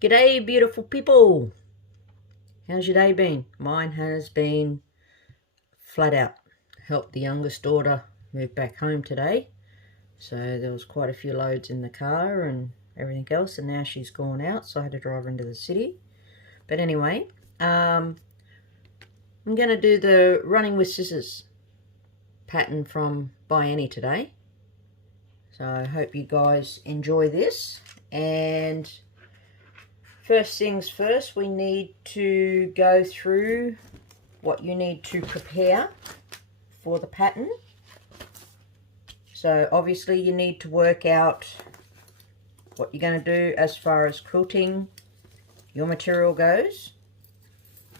G'day, beautiful people. How's your day been? Mine has been flat out. Helped the youngest daughter move back home today. So there was quite a few loads in the car and everything else, and now she's gone out, so I had to drive her into the city. But anyway, I'm going to do the running with scissors pattern from By Any today. So I hope you guys enjoy this. And first things first, we need to go through what you need to prepare for the pattern. So obviously you need to work out what you're going to do as far as quilting your material goes.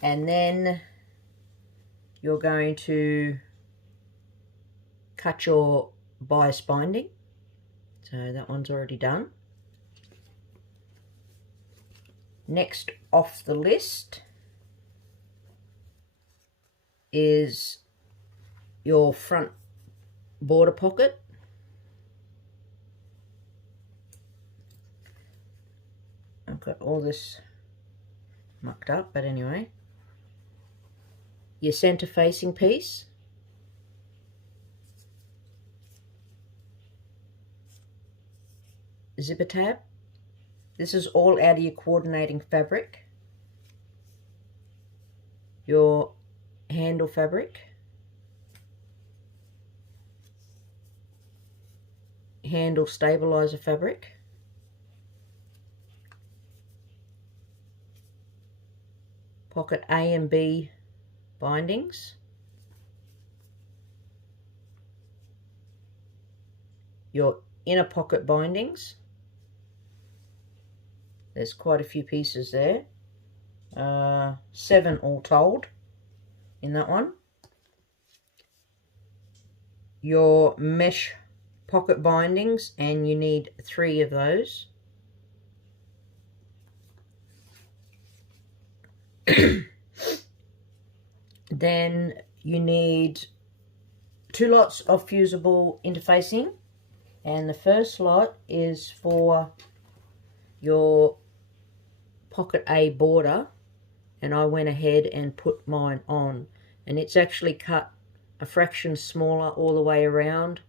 And then you're going to cut your bias binding. So that one's already done. Next off the list is your front border pocket. I've got all this mucked up, but anyway. Your center facing piece. Zipper tab. This is all out of your coordinating fabric. Your handle fabric. Handle stabilizer fabric. Pocket A and B bindings. Your inner pocket bindings. There's quite a few pieces there. 7 all told in that one. Your mesh pocket bindings, and you need 3 of those. Then you need 2 lots of fusible interfacing, and the first lot is for your pocket A border, and I went ahead and put mine on, and it's actually cut a fraction smaller all the way around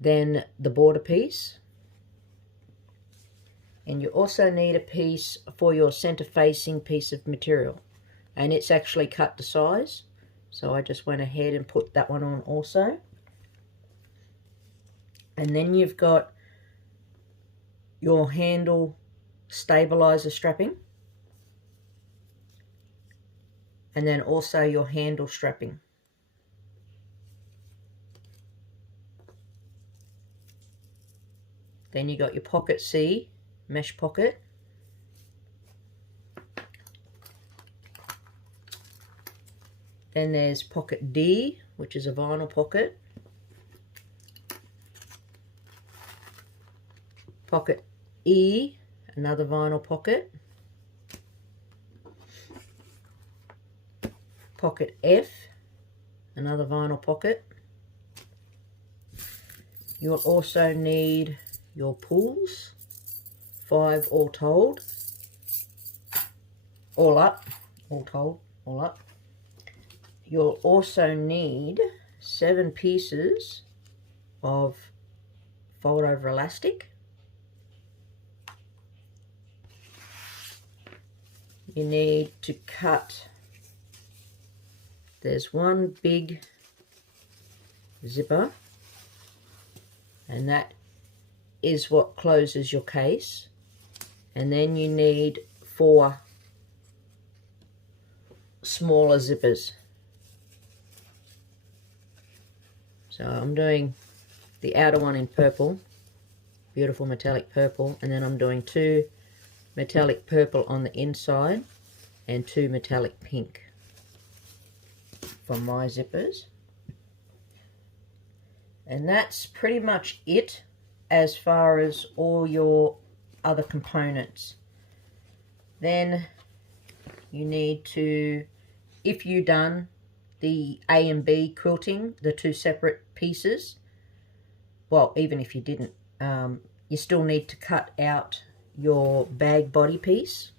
than the border piece. And you also need a piece for your center facing piece of material, and it's actually cut to size, so I just went ahead and put that one on also. And then you've got your handle stabilizer strapping, and then also your handle strapping. Then you got your pocket C mesh pocket. Then there's pocket D, which is a vinyl pocket. Pocket E, another vinyl pocket. Pocket F, another vinyl pocket. You'll also need your pulls, 5 all told, all up, all told, all up. You'll also need 7 pieces of fold over elastic. You need to cut, there's one big zipper, and that is what closes your case. And then you need 4 smaller zippers. So I'm doing the outer one in purple, beautiful metallic purple, and then I'm doing 2 metallic purple on the inside and 2 metallic pink for my zippers. And that's pretty much it as far as all your other components. Then you need to, if you've done the A and B quilting, the 2 separate pieces, well, even if you didn't, you still need to cut out your bag body piece.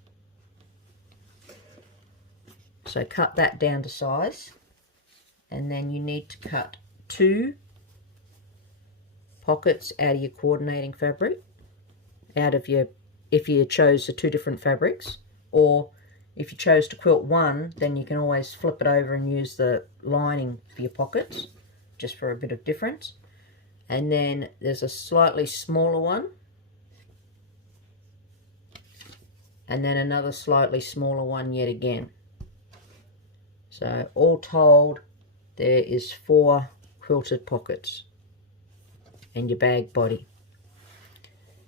So cut that down to size, and then you need to cut 2 pockets out of your coordinating fabric, out of your, if you chose the 2 different fabrics, or if you chose to quilt one, then you can always flip it over and use the lining for your pockets, just for a bit of difference. And then there's a slightly smaller one, and then another slightly smaller one yet again. So all told, there is 4 quilted pockets and your bag body,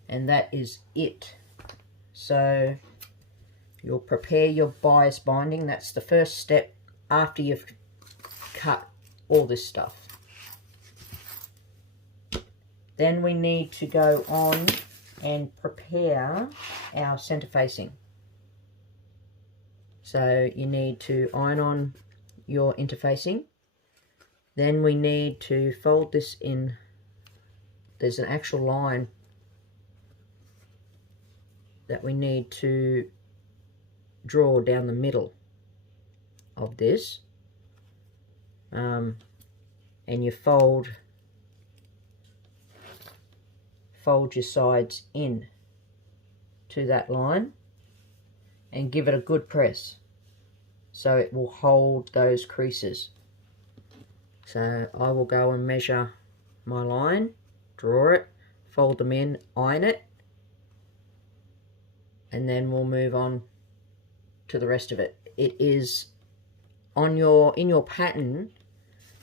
and that is it. So you'll prepare your bias binding. That's the first step after you've cut all this stuff. Then we need to go on and prepare our center facing. So you need to iron on your interfacing. Then we need to fold this in. There's an actual line that we need to draw down the middle of this, and you fold your sides in to that line and give it a good press so it will hold those creases. So I will go and measure my line, draw it, fold them in, iron it, and then we'll move on to the rest of it. It is on in your pattern,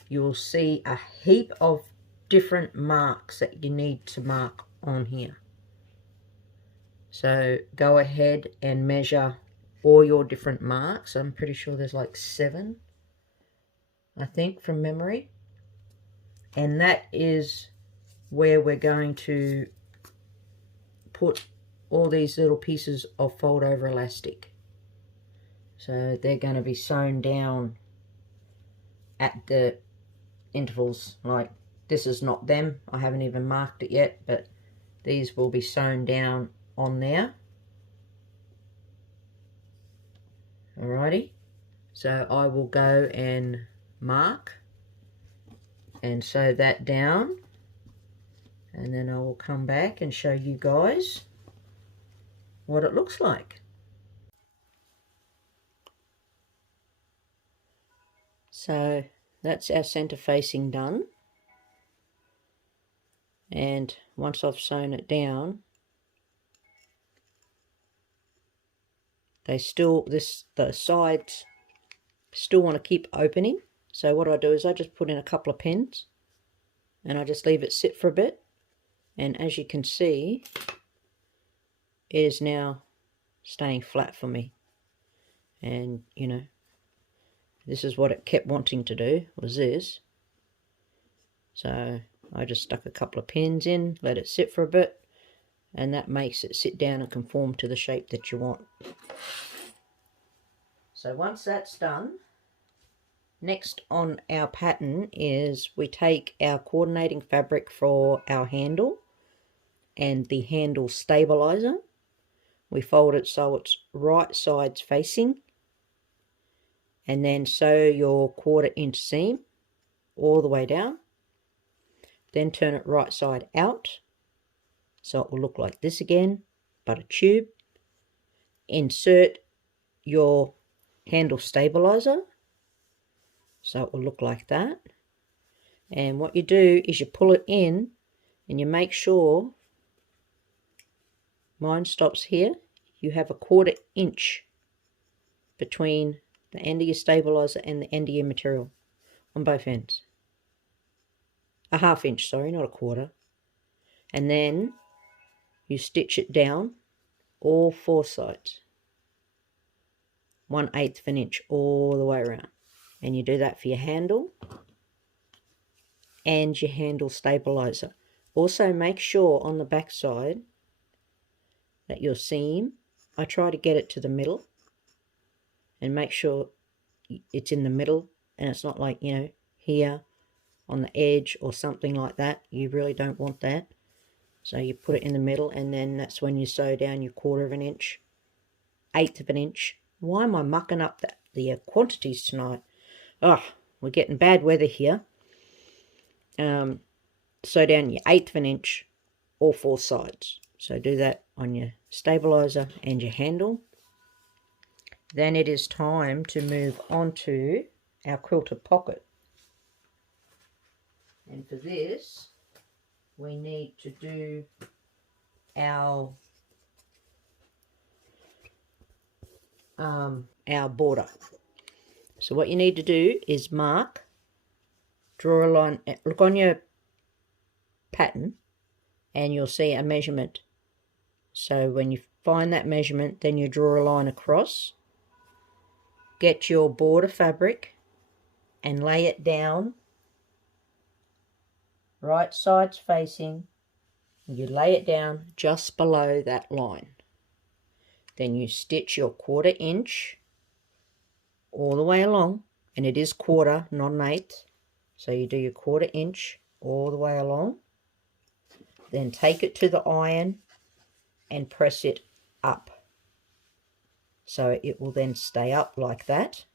you will see a heap of different marks that you need to mark on here. So go ahead and measure all your different marks. I'm pretty sure there's like 7, I think, from memory. And that is where we're going to put all these little pieces of fold over elastic. So they're going to be sewn down at the intervals. Like, this is not them, I haven't even marked it yet, but these will be sewn down on there. Alrighty, so I will go and mark and sew that down, and then I will come back and show you guys what it looks like. So that's our center facing done, and once I've sewn it down, the sides still want to keep opening. So what I do is I just put in a couple of pins and I just leave it sit for a bit, and as you can see, it is now staying flat for me. And you know, this is what it kept wanting to do, was this. So I just stuck a couple of pins in, let it sit for a bit, and that makes it sit down and conform to the shape that you want. So once that's done, next on our pattern is we take our coordinating fabric for our handle and the handle stabilizer. We fold it so it's right sides facing, and then sew your 1/4 inch seam all the way down. Then turn it right side out so it will look like this again, but a tube. Insert your handle stabilizer so it will look like that. And what you do is you pull it in and you make sure, mine stops here, you have a 1/4 inch between the end of your stabilizer and the end of your material on both ends. A 1/2 inch, sorry, not a 1/4. And then you stitch it down all 4 sides, 1/8 of an inch all the way around. And you do that for your handle and your handle stabilizer. Also make sure on the back side that your seam, I try to get it to the middle, and make sure it's in the middle and it's not like, you know, here on the edge or something like that. You really don't want that. So you put it in the middle, and then that's when you sew down your 1/4 of an inch, 1/8 of an inch. Why am I mucking up the quantities tonight? Oh, we're getting bad weather here. Sew down your 1/8 of an inch, all 4 sides. So do that on your stabilizer and your handle. Then it is time to move on to our quilted pocket. And for this, we need to do our border. So what you need to do is mark, draw a line, look on your pattern, and you'll see a measurement. So when you find that measurement, then you draw a line across, get your border fabric and lay it down, right sides facing. You lay it down just below that line. Then you stitch your 1/4 inch all the way along, and it is 1/4, not an 1/8. So you do your 1/4 inch all the way along. Then take it to the iron and press it up. So it will then stay up like that.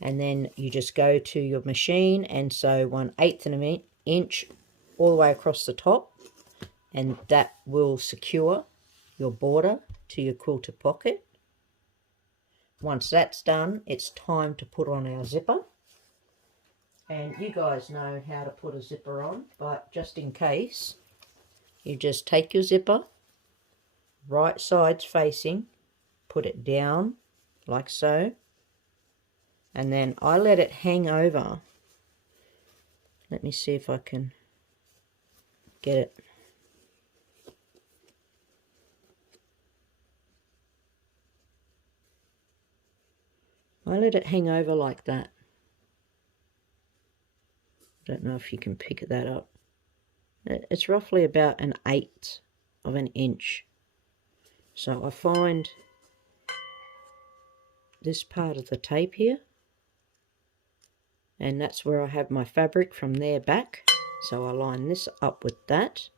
And then you just go to your machine and sew 1/8 of an inch all the way across the top, and that will secure your border to your quilted pocket. Once that's done, it's time to put on our zipper. And you guys know how to put a zipper on, but just in case, you just take your zipper, right sides facing, put it down like so, and then I let it hang over. Let me see if I can get it. I let it hang over like that. I don't know if you can pick that up. It's roughly about an 1/8 of an inch. So I find this part of the tape here, and that's where I have my fabric from there back. So I line this up with that,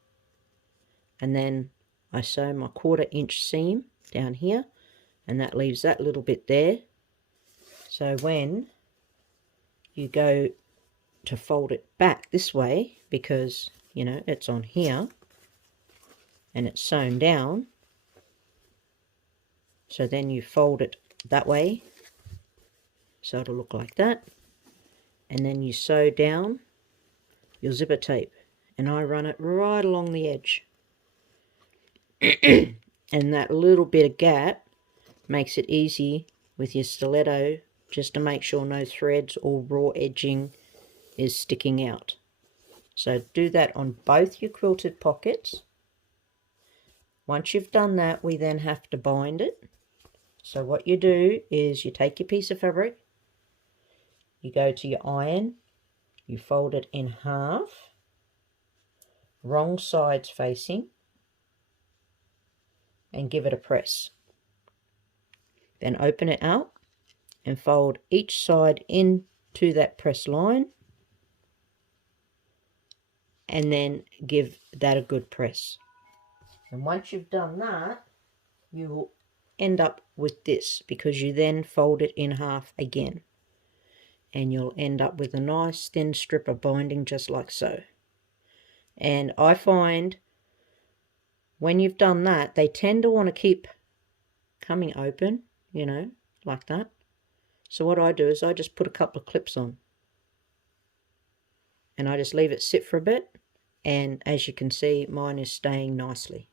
and then I sew my 1/4 inch seam down here, and that leaves that little bit there. So when you go to fold it back this way, because you know it's on here and it's sewn down, so then you fold it that way, so it'll look like that, and then you sew down your zipper tape, and I run it right along the edge. And that little bit of gap makes it easy with your stiletto just to make sure no threads or raw edging is sticking out. So do that on both your quilted pockets. Once you've done that, we then have to bind it. So what you do is you take your piece of fabric, you go to your iron, you fold it in half, wrong sides facing, and give it a press. Then open it out and fold each side into that press line, and then give that a good press. And once you've done that, you will end up with this, because you then fold it in half again, and you'll end up with a nice thin strip of binding just like so. And I find when you've done that, they tend to want to keep coming open, you know, like that. So what I do is I just put a couple of clips on, and I just leave it sit for a bit, and as you can see, mine is staying nicely.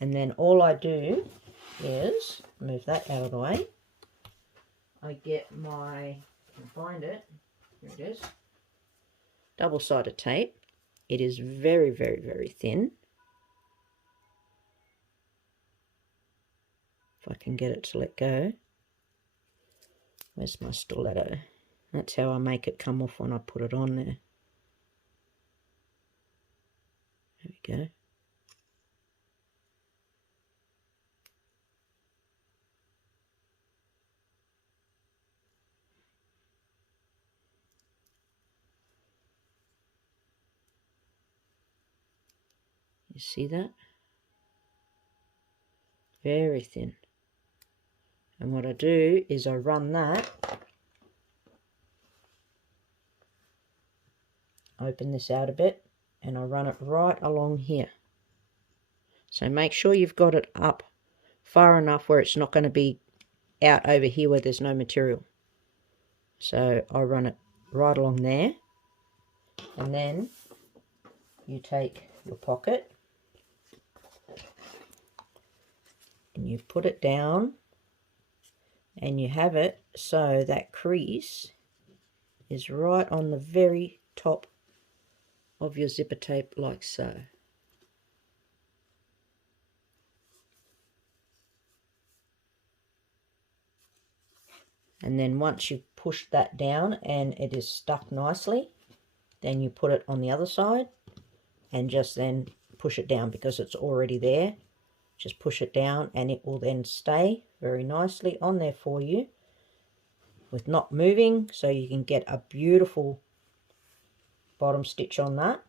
And then all I do is move that out of the way. I get my, find it, here it is, double-sided tape. It is very, very, very thin. If I can get it to let go. Where's my stiletto? That's how I make it come off when I put it on there. There we go. You see that? Very thin. And what I do is I run that, open this out a bit, and I run it right along here. So make sure you've got it up far enough where it's not going to be out over here where there's no material. So I run it right along there, and then you take your pocket and you put it down, and you have it so that crease is right on the very top of your zipper tape, like so. And then once you've pushed that down and it is stuck nicely, then you put it on the other side and just then push it down because it's already there. Just push it down and it will then stay very nicely on there for you with not moving, so you can get a beautiful bottom stitch on that.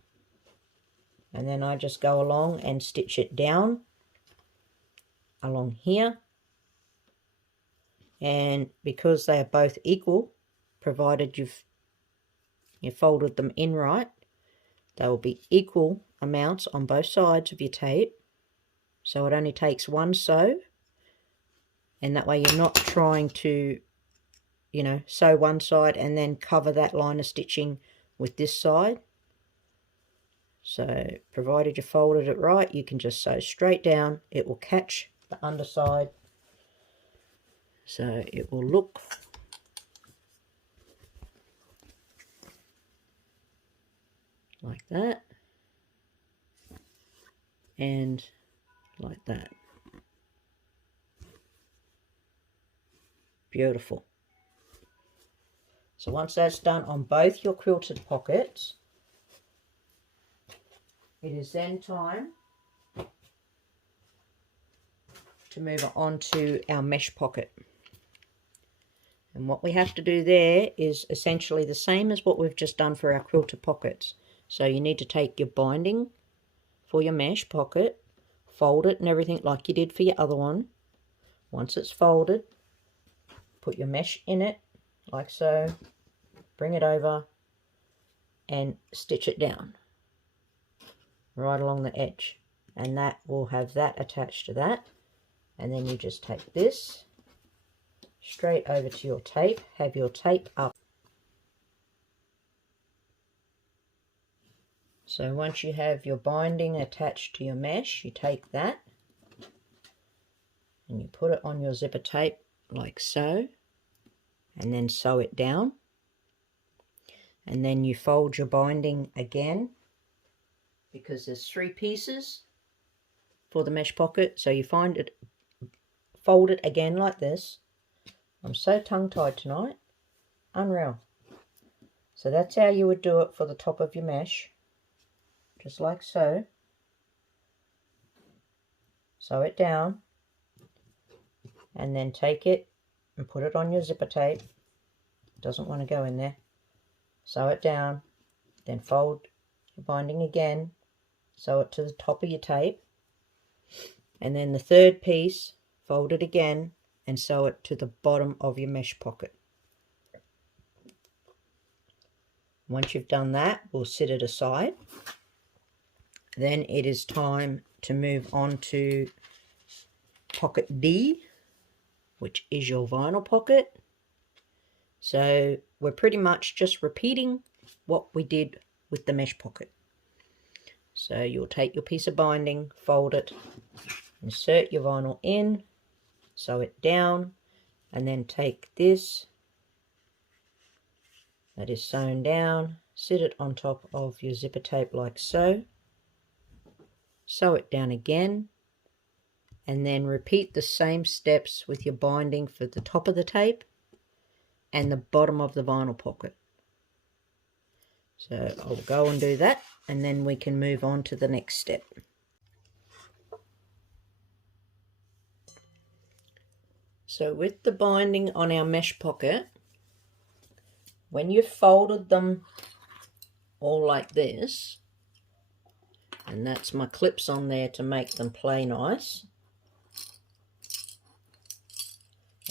And then I just go along and stitch it down along here, and because they are both equal, provided you've folded them in right, they will be equal amounts on both sides of your tape. So it only takes one sew, and that way you're not trying to, you know, sew one side and then cover that line of stitching with this side. So provided you folded it right, you can just sew straight down. It will catch the underside, so it will look like that and like that. Beautiful. So once that's done on both your quilted pockets, it is then time to move on to our mesh pocket. And what we have to do there is essentially the same as what we've just done for our quilted pockets. So you need to take your binding for your mesh pocket, fold it and everything like you did for your other one. Once it's folded, put your mesh in it like so, bring it over and stitch it down right along the edge, and that will have that attached to that. And then you just take this straight over to your tape, have your tape up. So once you have your binding attached to your mesh, you take that and you put it on your zipper tape like so, and then sew it down. And then you fold your binding again, because there's 3 pieces for the mesh pocket. So you fold it again like this. I'm so tongue-tied tonight, unreal. So that's how you would do it for the top of your mesh, just like so. Sew it down and then take it and put it on your zipper tape. It doesn't want to go in there. Sew it down, then fold your binding again, sew it to the top of your tape, and then the 3rd piece, fold it again and sew it to the bottom of your mesh pocket. Once you've done that, we'll set it aside. Then it is time to move on to pocket D, which is your vinyl pocket. So we're pretty much just repeating what we did with the mesh pocket. So you'll take your piece of binding, fold it, insert your vinyl in, sew it down, and then take this that is sewn down, sit it on top of your zipper tape like so, sew it down again, and then repeat the same steps with your binding for the top of the tape and the bottom of the vinyl pocket. So I'll go and do that, and then we can move on to the next step. So with the binding on our mesh pocket, when you've folded them all like this, And that's my clips on there to make them play nice.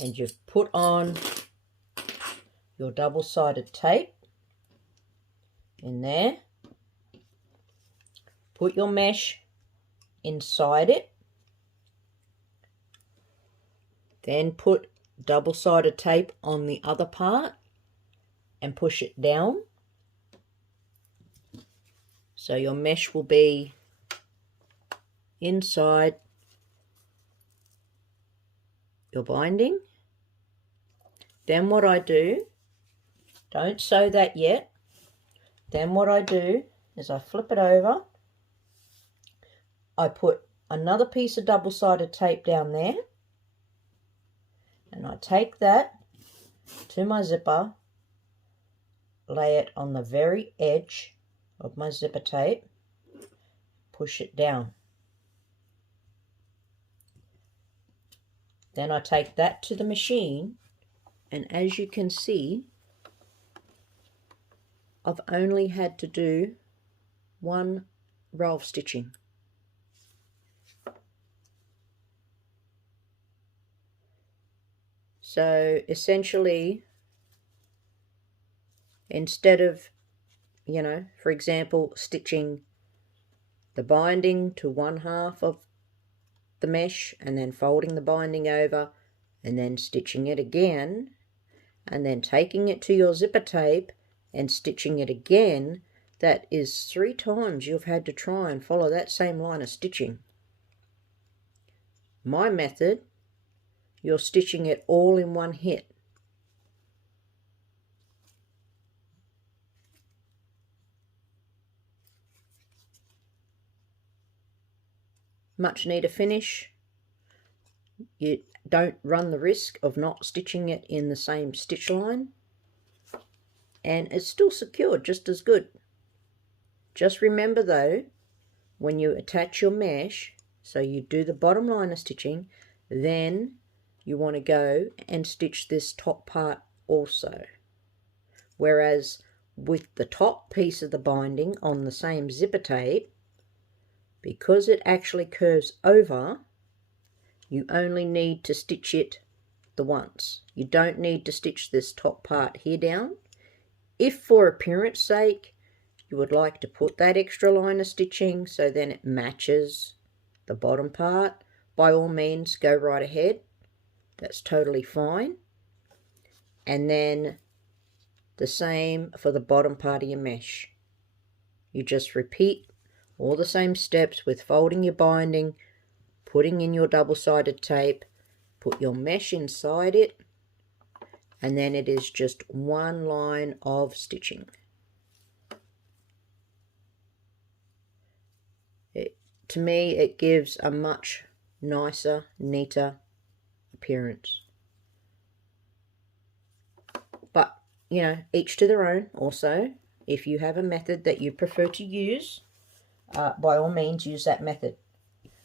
And you've put on your double-sided tape in there. Put your mesh inside it. Then put double-sided tape on the other part and push it down. So your mesh will be inside your binding. Then what I do, don't sew that yet. Then what I do is I flip it over. I put another piece of double-sided tape down there. And I take that to my zipper, lay it on the very edge of my zipper tape, push it down. Then I take that to the machine, and as you can see, I've only had to do one row of stitching. So essentially, instead of, for example, stitching the binding to one half of the mesh and then folding the binding over and then stitching it again and then taking it to your zipper tape and stitching it again, that is 3 times you've had to try and follow that same line of stitching. My method, you're stitching it all in one hit. Much neater finish. You don't run the risk of not stitching it in the same stitch line, and it's still secured just as good. Just remember though, when you attach your mesh, so you do the bottom line of stitching, then you want to go and stitch this top part also. Whereas with the top piece of the binding on the same zipper tape, because it actually curves over, you only need to stitch it the once. You don't need to stitch this top part here down. If for appearance sake you would like to put that extra line of stitching so then it matches the bottom part, by all means go right ahead. That's totally fine. And then the same for the bottom part of your mesh. You just repeat all the same steps with folding your binding, putting in your double-sided tape, put your mesh inside it, and then it is just one line of stitching. To me, it gives a much nicer, neater appearance. But, each to their own also. If you have a method that you prefer to use, by all means use that method.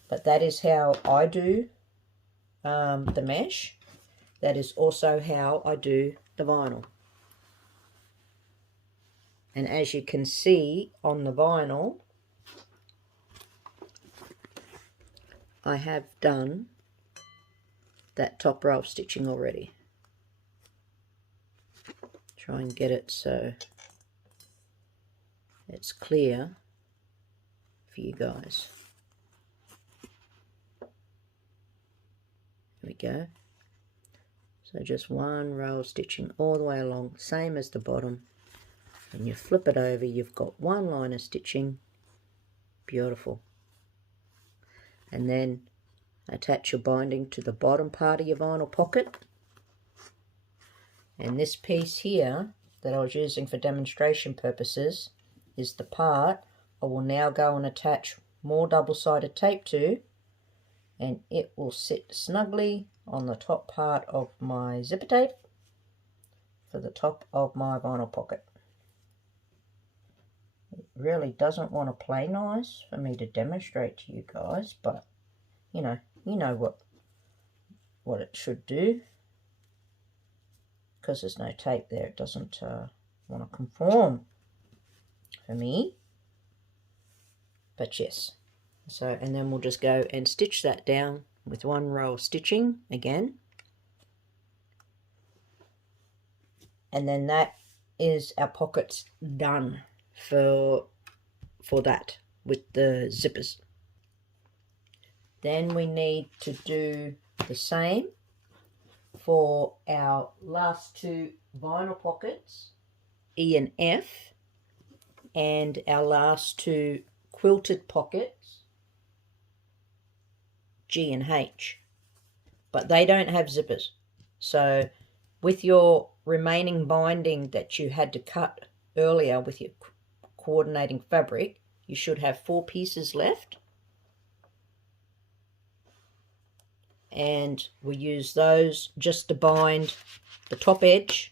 But that is how I do the mesh. That is also how I do the vinyl. And as you can see on the vinyl, I have done that top row of stitching already. Try and get it so it's clear for you guys. There we go. So just one row of stitching all the way along, same as the bottom. When you flip it over, you've got one line of stitching. Beautiful. And then attach your binding to the bottom part of your vinyl pocket. And this piece here that I was using for demonstration purposes is the part I will now go and attach more double-sided tape to, and it will sit snugly on the top part of my zipper tape for the top of my vinyl pocket. It really doesn't want to play nice for me to demonstrate to you guys, but you know what it should do. Because there's no tape there, it doesn't want to conform for me. But yes, so, and then we'll just go and stitch that down with one row of stitching again. And then that is our pockets done for that with the zippers. Then we need to do the same for our last two vinyl pockets, E and F, and our last two quilted pockets, G and H. But they don't have zippers. So with your remaining binding that you had to cut earlier with your coordinating fabric, you should have 4 pieces left. And we use those just to bind the top edge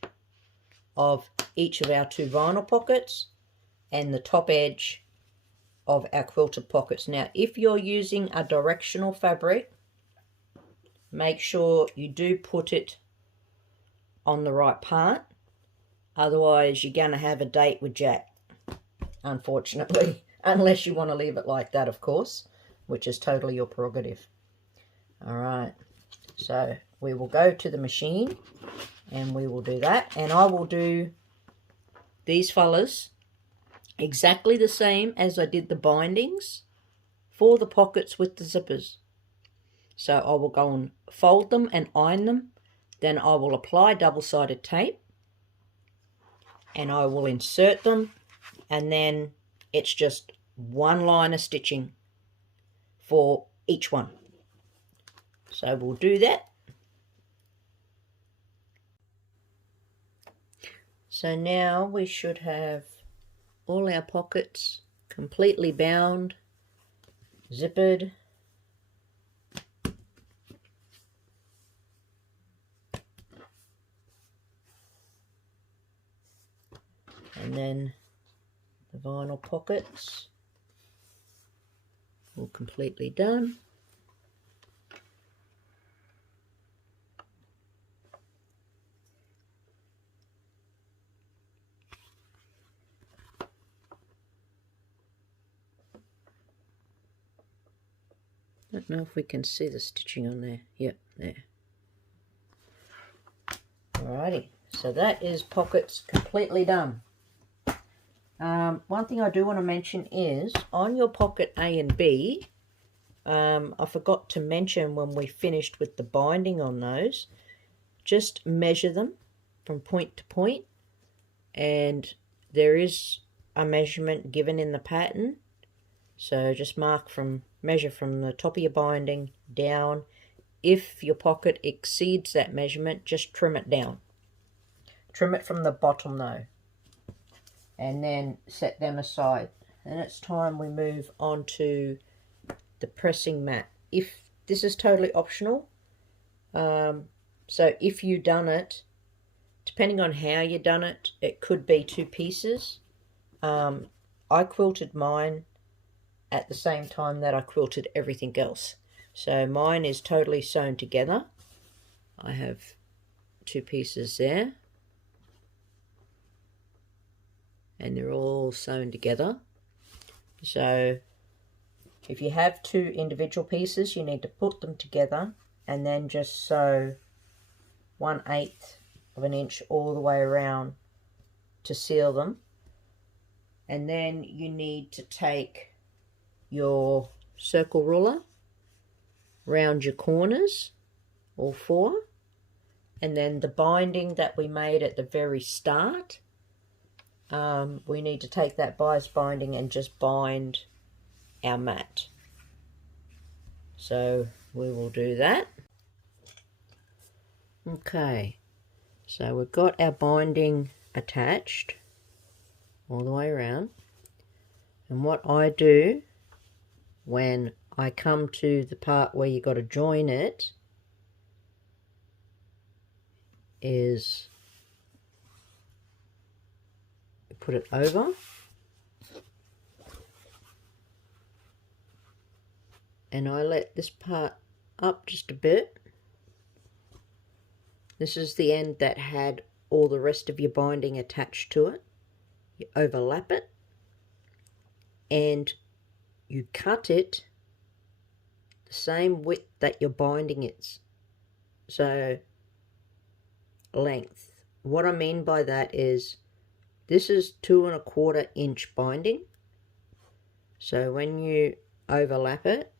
of each of our 2 vinyl pockets and the top edge of our quilted pockets. Now, if you're using a directional fabric, make sure you do put it on the right part. Otherwise, you're going to have a date with Jack, unfortunately, unless you want to leave it like that, of course, which is totally your prerogative. All right, so we will go to the machine and we will do that. And I will do these fellas exactly the same as I did the bindings for the pockets with the zippers. So I will go and fold them and iron them. Then I will apply double-sided tape and I will insert them, and then it's just one line of stitching for each one. So we'll do that. So now we should have all our pockets completely bound, zippered, and then the vinyl pockets all completely done. I don't know if we can see the stitching on there. Yep, there. Alrighty, so that is pockets completely done. One thing I do want to mention is on your pocket A and B, I forgot to mention when we finished with the binding on those, just measure them from point to point, and there is a measurement given in the pattern. So just measure from the top of your binding down. If your pocket exceeds that measurement, just trim it down. Trim it from the bottom though, and then set them aside. And it's time we move on to the pressing mat. If this is totally optional, so if you done it, depending on how you done it, it could be 2 pieces. I quilted mine at the same time that I quilted everything else. So mine is totally sewn together. I have 2 pieces there, and they're all sewn together. So if you have 2 individual pieces, you need to put them together and then just sew 1/8 of an inch all the way around to seal them. And then you need to take your circle ruler round your corners, all 4, and then the binding that we made at the very start, we need to take that bias binding and just bind our mat. So we will do that. Okay, so we've got our binding attached all the way around, and what I do when I come to the part where you got to join it is put it over and I let this part up just a bit. This is the end that had all the rest of your binding attached to it. You overlap it, and you cut it the same width that your binding is. So length. What I mean by that is this is 2¼ inch binding. So when you overlap it,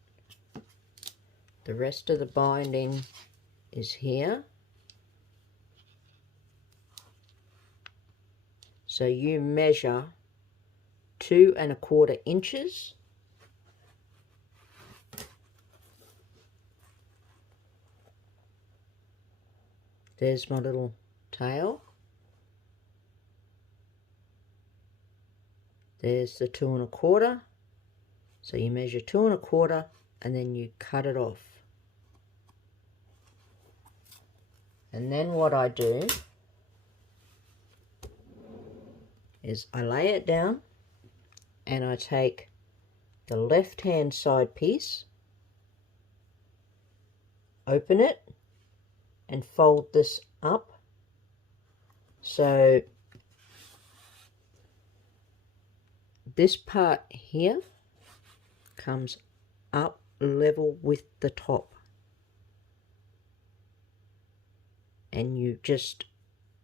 the rest of the binding is here. So you measure 2¼ inches. There's my little tail. There's the 2¼ So you measure 2¼ and then you cut it off. And then what I do is I lay it down and I take the left hand side piece, open it and fold this up. So this part here comes up level with the top, and you just,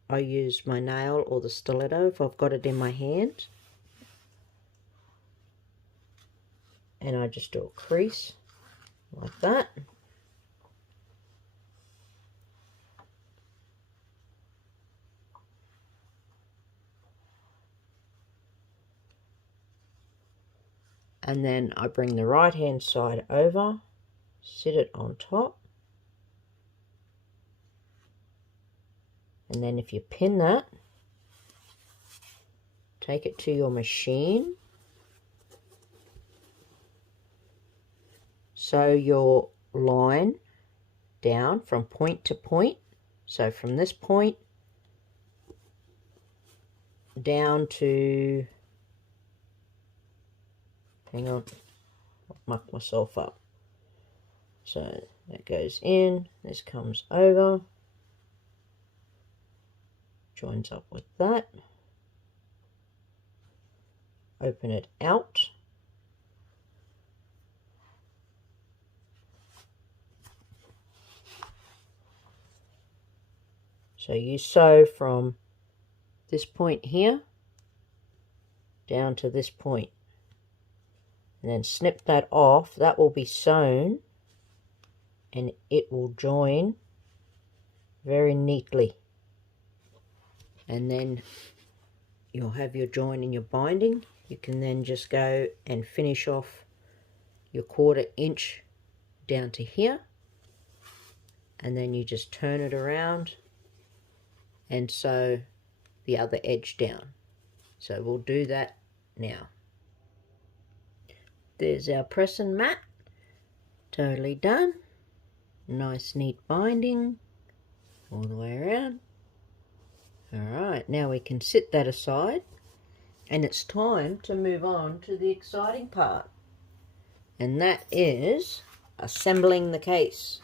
I use my nail or the stiletto if I've got it in my hand, and I just do a crease like that. And then I bring the right hand side over, sit it on top, and then if you pin that, take it to your machine, sew your line down from point to point. So from this point down to, hang on, I'll muck myself up. So that goes in, this comes over, joins up with that, open it out, so you sew from this point here down to this point, and then snip that off. That will be sewn and it will join very neatly, and then you'll have your join in your binding. You can then just go and finish off your 1/4 inch down to here, and then you just turn it around and sew the other edge down. So we'll do that now. There's our pressing mat, totally done. Nice neat binding all the way around. Alright, now we can sit that aside, and it's time to move on to the exciting part, and that is assembling the case.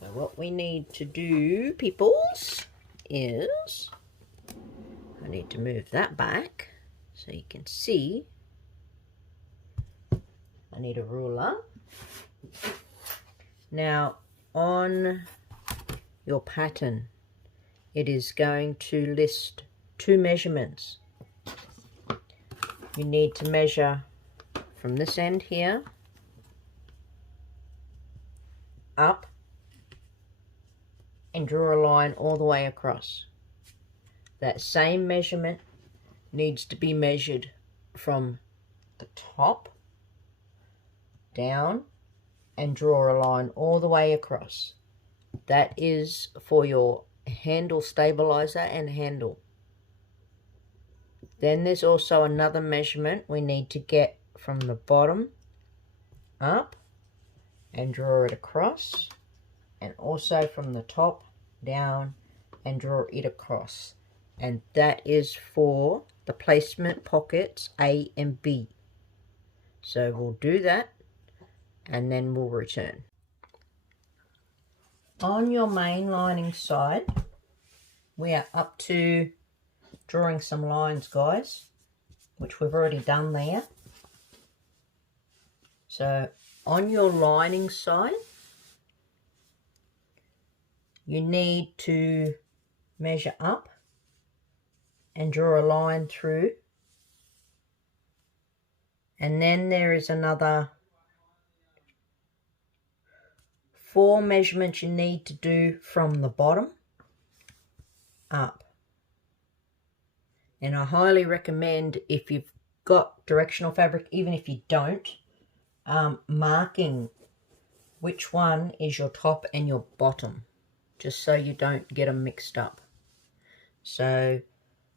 So what we need to do, peoples, is I need to move that back so you can see. I need a ruler. Now on your pattern, it is going to list 2 measurements. You need to measure from this end here up and draw a line all the way across. That same measurement needs to be measured from the top down and draw a line all the way across. That is for your handle stabilizer and handle. Then there's also another measurement we need to get from the bottom up and draw it across, and also from the top down and draw it across, and that is for the placement pockets A and B. So we'll do that and then we'll return. On your main lining side, we are up to drawing some lines, guys, which we've already done there. So on your lining side, you need to measure up and draw a line through, and then there is another 4 measurements you need to do from the bottom up. And I highly recommend, if you've got directional fabric, even if you don't, marking which one is your top and your bottom, just so you don't get them mixed up. So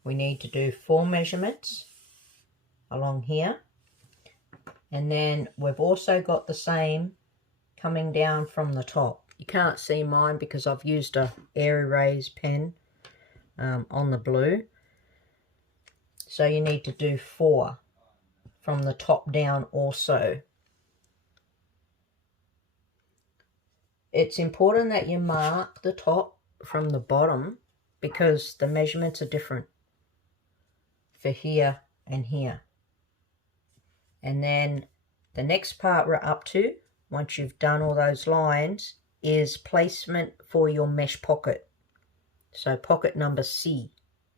we need to do 4 measurements along here, and then we've also got the same coming down from the top. You can't see mine because I've used a air erase pen on the blue. So you need to do 4 from the top down also. It's important that you mark the top from the bottom because the measurements are different for here and here. And then the next part we're up to, once you've done all those lines, is placement for your mesh pocket. So pocket number C.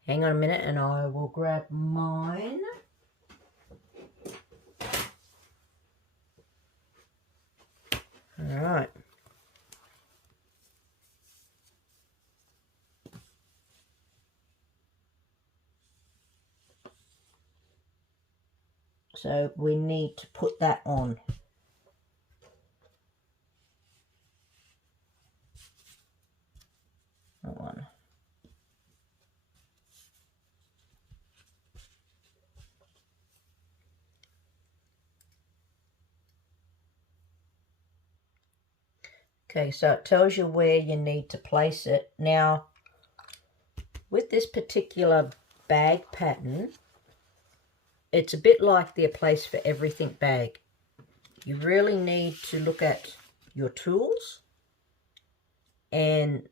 Hang on a minute and I will grab mine. All right. So we need to put that on. That one. Okay, so it tells you where you need to place it. Now, with this particular bag pattern, it's a bit like the A Place for Everything bag. You really need to look at your tools and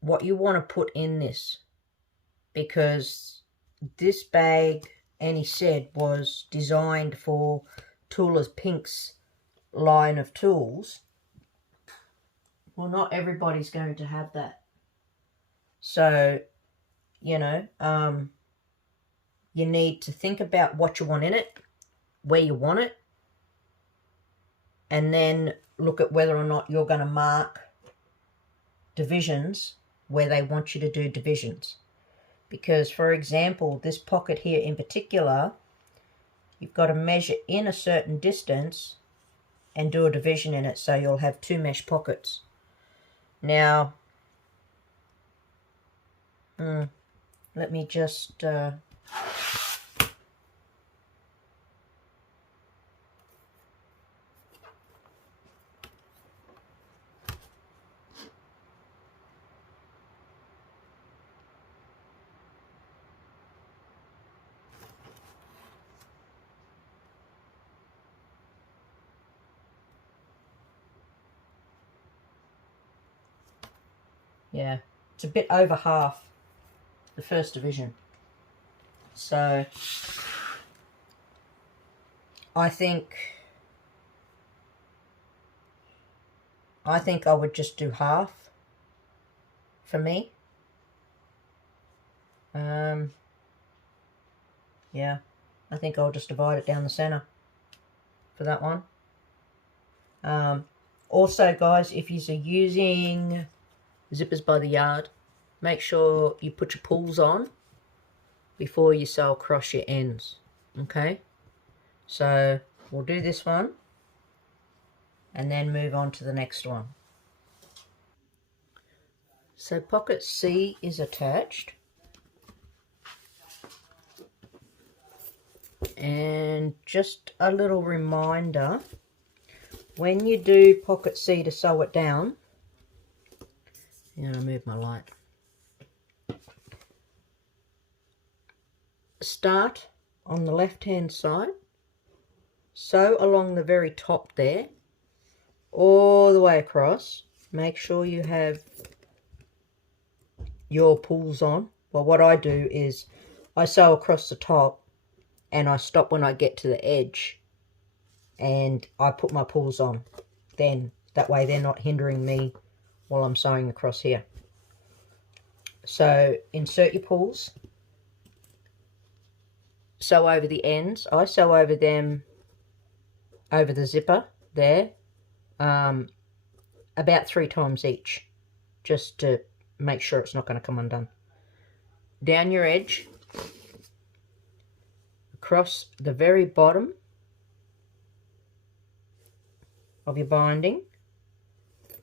what you want to put in this, because this bag, Annie said, was designed for Tula's Pink's line of tools. Well, not everybody's going to have that. So, you know, you need to think about what you want in it, where you want it, and then look at whether or not you're going to mark divisions where they want you to do divisions. Because, for example, this pocket here in particular, you've got to measure in a certain distance and do a division in it, so you'll have 2 mesh pockets. Now, let me just yeah, it's a bit over half the first division. So I think I would just do half for me. Yeah, I think I'll just divide it down the center for that one. Also, guys, if you're using zippers by the yard, make sure you put your pulls on before you sew across your ends. Okay, so we'll do this one and then move on to the next one. So pocket C is attached, and just a little reminder, when you do pocket C to sew it down, I'm going to move my light. Start on the left hand side, sew along the very top there, all the way across. Make sure you have your pulls on. Well, what I do is I sew across the top and I stop when I get to the edge and I put my pulls on then. That way they're not hindering me while I'm sewing across here. So insert your pulls, sew over the ends. I sew over them over the zipper there about 3 times each, just to make sure it's not going to come undone. Down your edge, across the very bottom of your binding,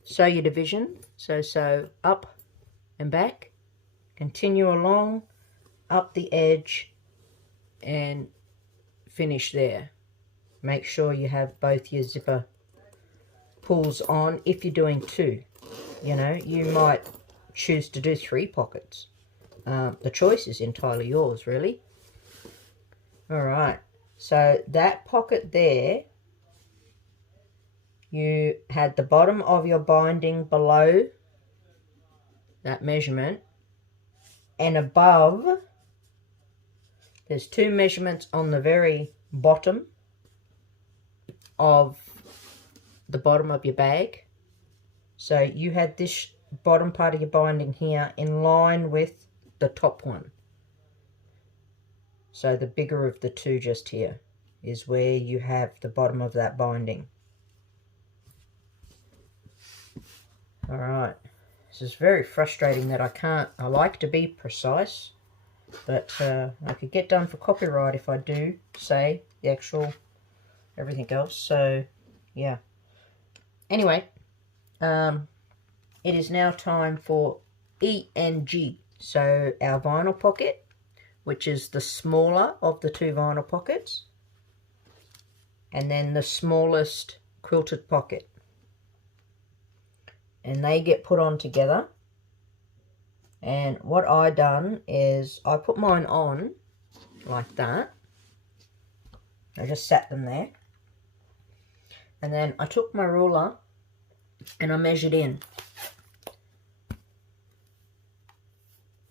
sew your division. So sew up and back, continue along up the edge and finish there. Make sure you have both your zipper pulls on. If you're doing 2, you know, you might choose to do 3 pockets. The choice is entirely yours, really. Alright, so that pocket there, you had the bottom of your binding below that measurement, and above, there's 2 measurements on the very bottom of the bottom of your bag. So you had this bottom part of your binding here in line with the top one. So the bigger of the 2 just here is where you have the bottom of that binding. Alright, this is very frustrating that I like to be precise, but I could get done for copyright if I do say the actual everything else. So yeah, anyway, it is now time for E and G. So our vinyl pocket, which is the smaller of the 2 vinyl pockets, and then the smallest quilted pocket, and they get put on together. And what I done is I put mine on like that. I just sat them there, and then I took my ruler and I measured in.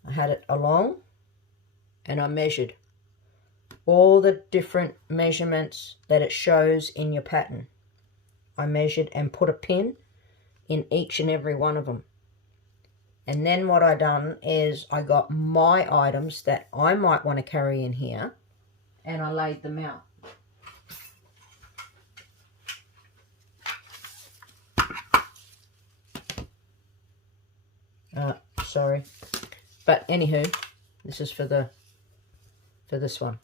I had it along and I measured all the different measurements that it shows in your pattern. I measured and put a pin in each and every one of them. And then what I done is I got my items that I might want to carry in here, and I laid them out. Sorry, but anywho, this is for this one.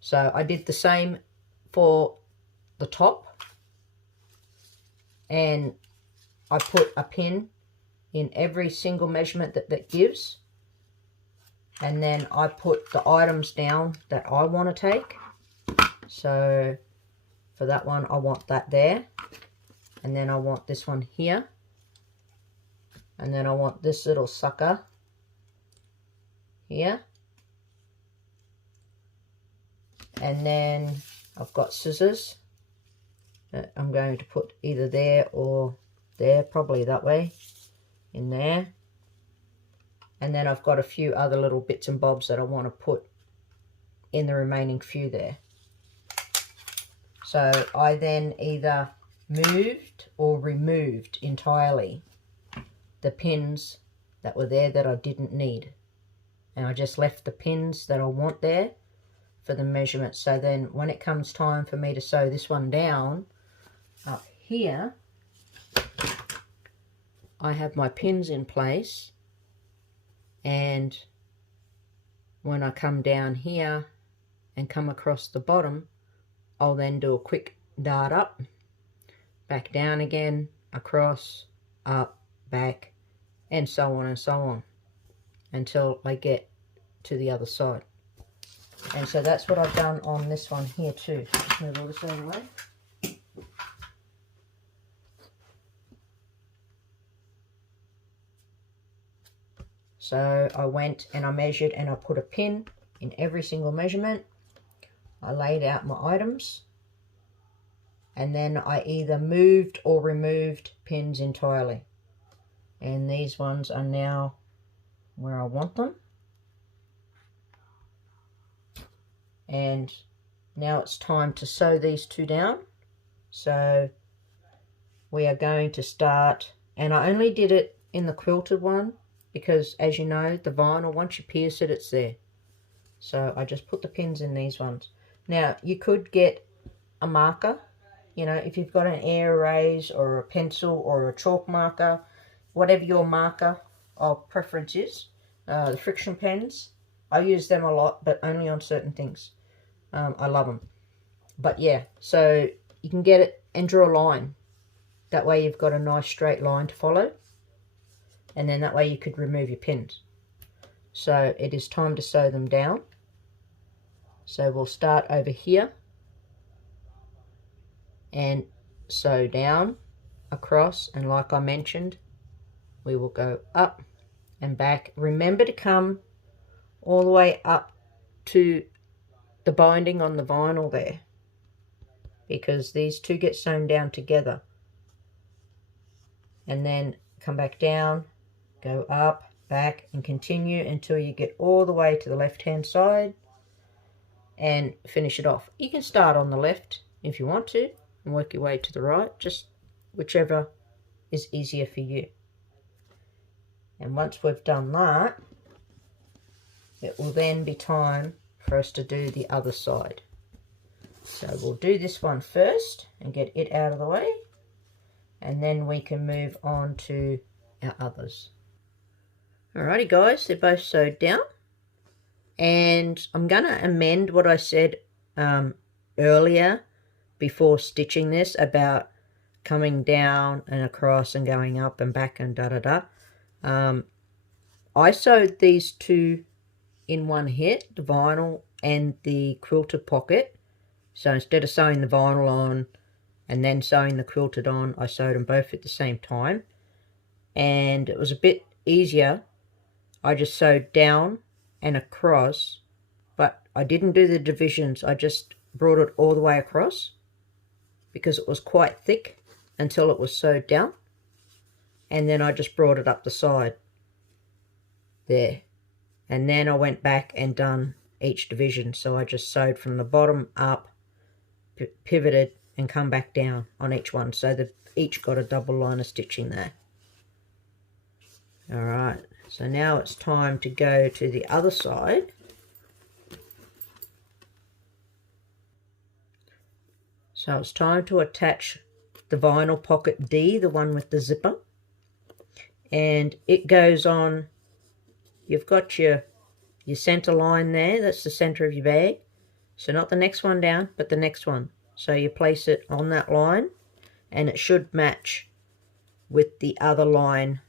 So I did the same for the top, and I put a pin in every single measurement that gives, and then I put the items down that I want to take. So for that one I want that there, and then I want this one here, and then I want this little sucker here, and then I've got scissors that I'm going to put either there or there, probably that way, in there. And then I've got a few other little bits and bobs that I want to put in the remaining few there. So I then either moved or removed entirely the pins that were there that I didn't need, and I just left the pins that I want there for the measurement. So then when it comes time for me to sew this one down up here, I have my pins in place, and when I come down here and come across the bottom, I'll then do a quick dart up, back down again, across, up, back, and so on and so on until I get to the other side. And so that's what I've done on this one here too. Just move all this out of the way. So I went and I measured and I put a pin in every single measurement. I laid out my items, and then I either moved or removed pins entirely. And these ones are now where I want them. And Now it's time to sew these two down. So we are going to start, and I only did it in the quilted one because, as you know, the vinyl, once you pierce it, it's there. So I just put the pins in these ones. Now you could get a marker, you know, if you've got an air erase or a pencil or a chalk marker, whatever your marker of preference is. The friction pens, I use them a lot, but only on certain things. I love them. But yeah, so you can get it and draw a line. That way you've got a nice straight line to follow. And then that way you could remove your pins. So it is time to sew them down. So we'll start over here and sew down across, and like I mentioned, we will go up and back. Remember to come all the way up to the binding on the vinyl there, because these two get sewn down together. And then come back down, go up, back, and continue until you get all the way to the left hand side and finish it off. You can start on the left if you want to and work your way to the right, just whichever is easier for you. And once we've done that, it will then be time for us to do the other side. So we'll do this one first and get it out of the way, and then we can move on to our others. Alrighty guys, they're both sewed down, and I'm going to amend what I said earlier before stitching this about coming down and across and going up and back and da-da-da. I sewed these two in one hit, the vinyl and the quilted pocket. So instead of sewing the vinyl on and then sewing the quilted on, I sewed them both at the same time. And it was a bit easier. I just sewed down and across, but I didn't do the divisions. I just brought it all the way across because it was quite thick until it was sewed down. And then I just brought it up the side there. And then I went back and done each division. So I just sewed from the bottom up, pivoted, and come back down on each one. So they've each got a double line of stitching there. Alright, so now it's time to go to the other side. So it's time to attach the vinyl pocket D, the one with the zipper. And it goes on, you've got your center line there, that's the center of your bag. So not the next one down, but the next one. So you place it on that line, and it should match with the other line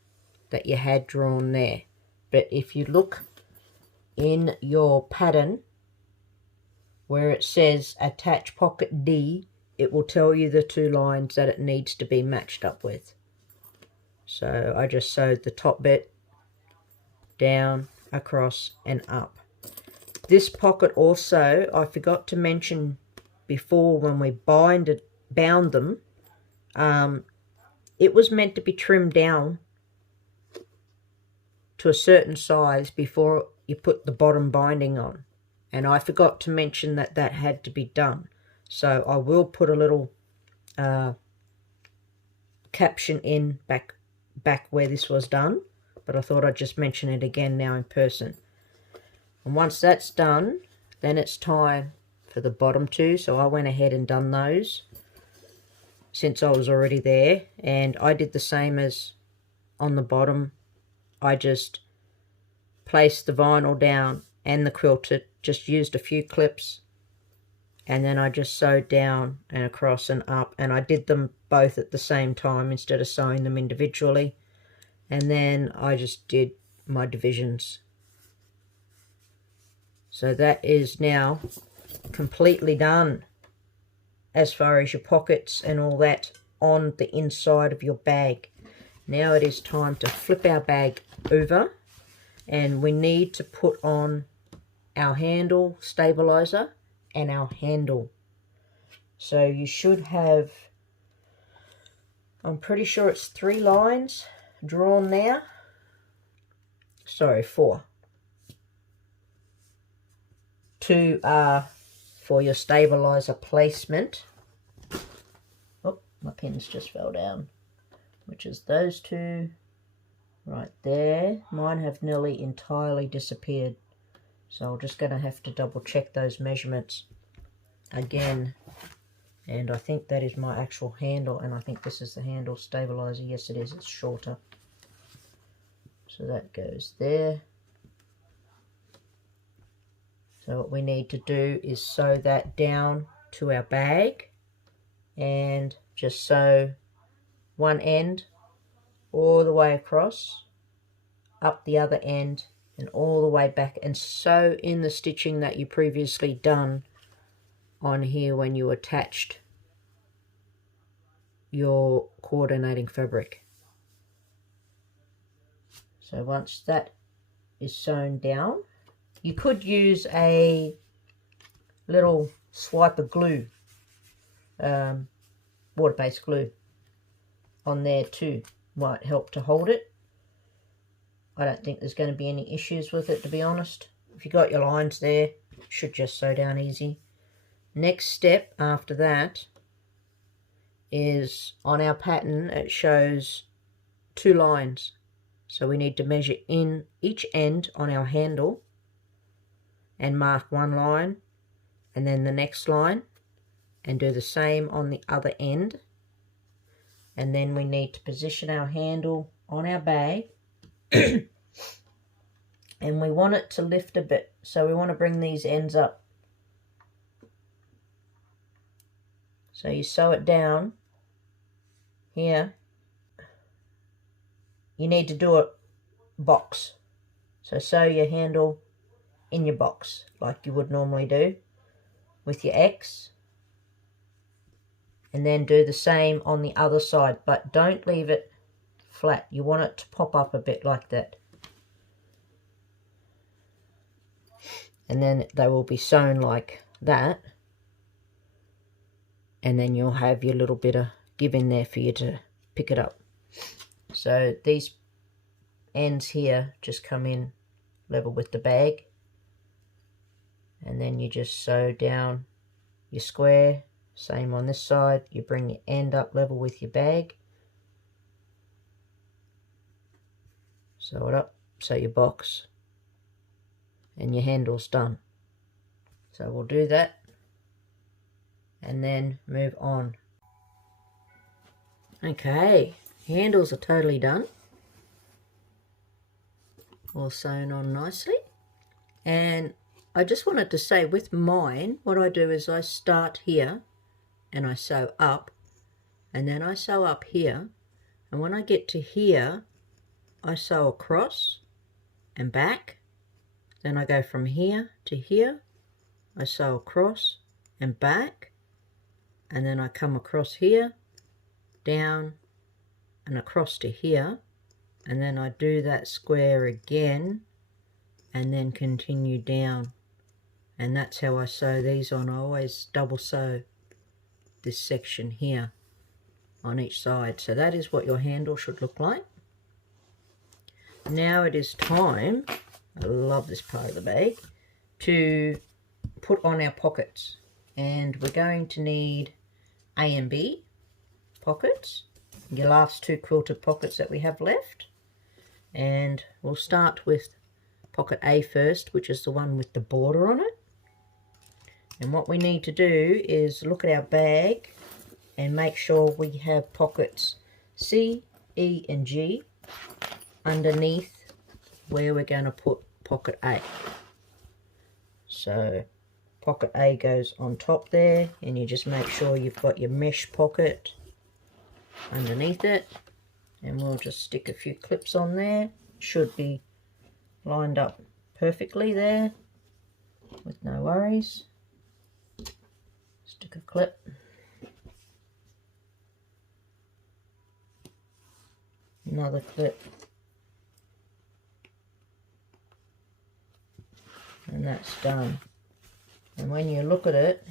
that you had drawn there. But if you look in your pattern where it says attach pocket D, it will tell you the two lines that it needs to be matched up with. So I just sewed the top bit down, across, and up. This pocket also, I forgot to mention before when we bound them, it was meant to be trimmed down to a certain size before you put the bottom binding on. And I forgot to mention that that had to be done. So I will put a little caption in back where this was done. But I thought I'd just mention it again now in person. And once that's done, then it's time for the bottom two. So I went ahead and done those since I was already there. And I did the same as on the bottom. I just placed the vinyl down and the quilted, just used a few clips, and then I just sewed down and across and up, and I did them both at the same time instead of sewing them individually. And then I just did my divisions. So that is now completely done as far as your pockets and all that on the inside of your bag. Now it is time to flip our bag over, and we need to put on our handle stabilizer and our handle. So you should have, I'm pretty sure it's 3 lines drawn there. Sorry, 4. 2 are for your stabilizer placement. Oh, my pins just fell down, which is those two right there. Mine have nearly entirely disappeared, so I'm just going to have to double check those measurements again. And I think that is my actual handle, and I think this is the handle stabilizer. Yes, it is. It's shorter. So that goes there. So what we need to do is sew that down to our bag, and just sew one end all the way across, up the other end, and all the way back, and sew in the stitching that you previously done on here when you attached your coordinating fabric. So once that is sewn down, you could use a little swipe of glue, water-based glue on there too. Might help to hold it. I don't think there's going to be any issues with it, to be honest. If you got your lines there, it should just sew down easy. Next step after that is on our pattern, it shows 2 lines. So we need to measure in each end on our handle and mark 1 line, and then the next line, and do the same on the other end. And then we need to position our handle on our bag and we want it to lift a bit, so we want to bring these ends up. So you sew it down here. You need to do a box, so sew your handle in your box like you would normally do with your X, and then do the same on the other side, but don't leave it flat. You want it to pop up a bit like that, and then they will be sewn like that, and then you'll have your little bit of give in there for you to pick it up. So these ends here just come in level with the bag, and then you just sew down your square. Same on this side, you bring your end up level with your bag, sew it up, sew your box, and your handle's done. So we'll do that and then move on. Okay, handles are totally done, all sewn on nicely. And I just wanted to say with mine, what I do is I start here and I sew up, and then I sew up here, and when I get to here I sew across and back. Then I go from here to here, I sew across and back, and then I come across here, down and across to here, and then I do that square again and then continue down. And that's how I sew these on. I always double sew this section here on each side. So that is what your handle should look like. Now it is time, I love this part of the bag, to put on our pockets. And we're going to need A and B pockets, your last 2 quilted pockets that we have left. And we'll start with pocket A first, which is the one with the border on it. And what we need to do is look at our bag and make sure we have pockets C, E and G underneath where we're going to put pocket A. So pocket A goes on top there, and you just make sure you've got your mesh pocket underneath it, and we'll just stick a few clips on there. Should be lined up perfectly there with no worries. Stick a clip. Another clip. And that's done. And when you look at it,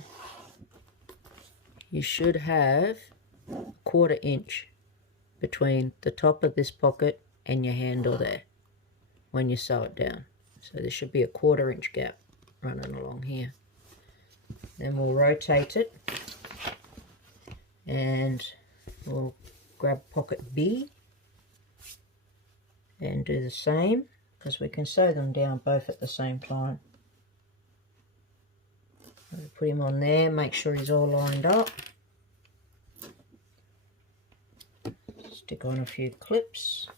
you should have 1/4 inch between the top of this pocket and your handle there when you sew it down. So there should be a 1/4 inch gap running along here. Then we'll rotate it and we'll grab pocket B and do the same, because we can sew them down both at the same time. We'll put him on there, make sure he's all lined up. Stick on a few clips.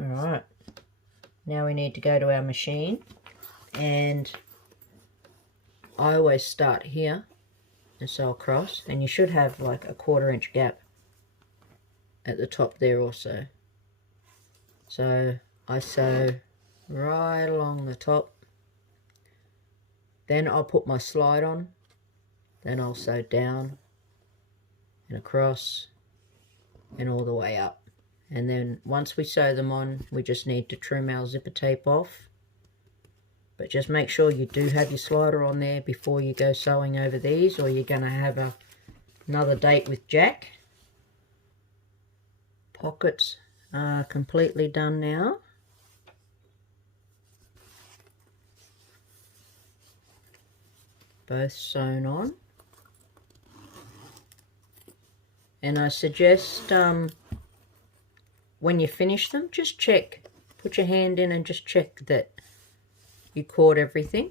Alright, now we need to go to our machine, and I always start here and sew across, and you should have like a 1/4 inch gap at the top there also. So I sew right along the top, then I'll put my slide on, then I'll sew down and across and all the way up. And then once we sew them on, we just need to trim our zipper tape off. But just make sure you do have your slider on there before you go sewing over these, or you're going to have another date with Jack. Pockets are completely done now. Both sewn on. And I suggest when you finish them, just check. Put your hand in and just check that you caught everything.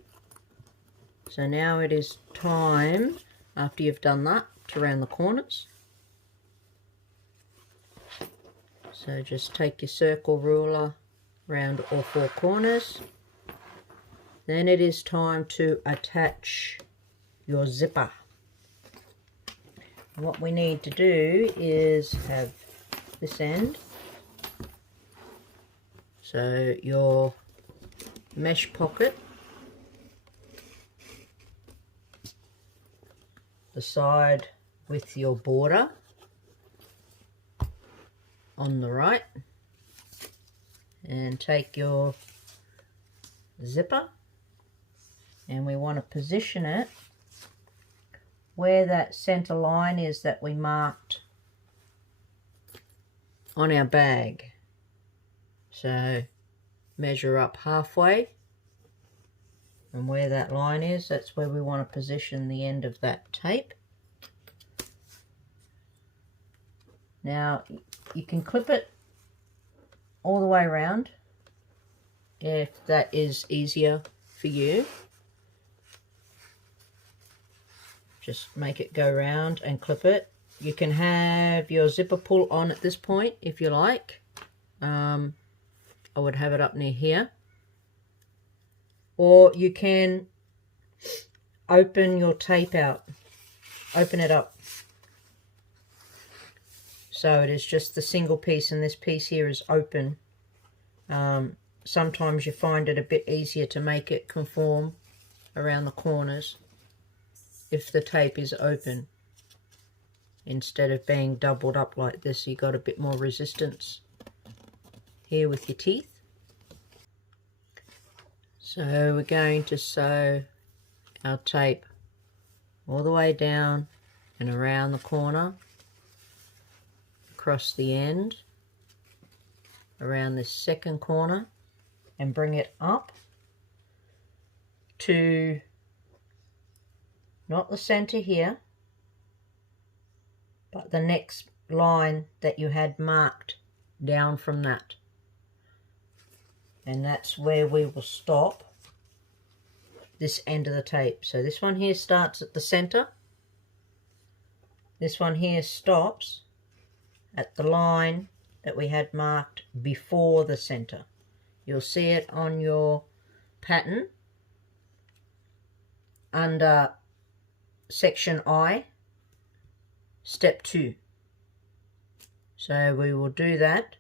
So now it is time, after you've done that, to round the corners. So just take your circle ruler round all 4 corners. Then it is time to attach your zipper. What we need to do is have this end. So your mesh pocket, the side with your border on the right, and take your zipper, and we want to position it where that center line is that we marked on our bag. So measure up halfway, and where that line is, that's where we want to position the end of that tape. Now you can clip it all the way around if that is easier for you. Just make it go round and clip it. You can have your zipper pull on at this point if you like. I would have it up near here, or you can open your tape out, open it up, so it is just the single piece, and this piece here is open. Sometimes you find it a bit easier to make it conform around the corners if the tape is open, instead of being doubled up like this. You got a bit more resistance here with your teeth. So we're going to sew our tape all the way down and around the corner, across the end, around this second corner, and bring it up to not the center here, but the next line that you had marked down from that. And that's where we will stop this end of the tape. So this one here starts at the center. This one here stops at the line that we had marked before the center. You'll see it on your pattern under section I, step 2. So we will do that,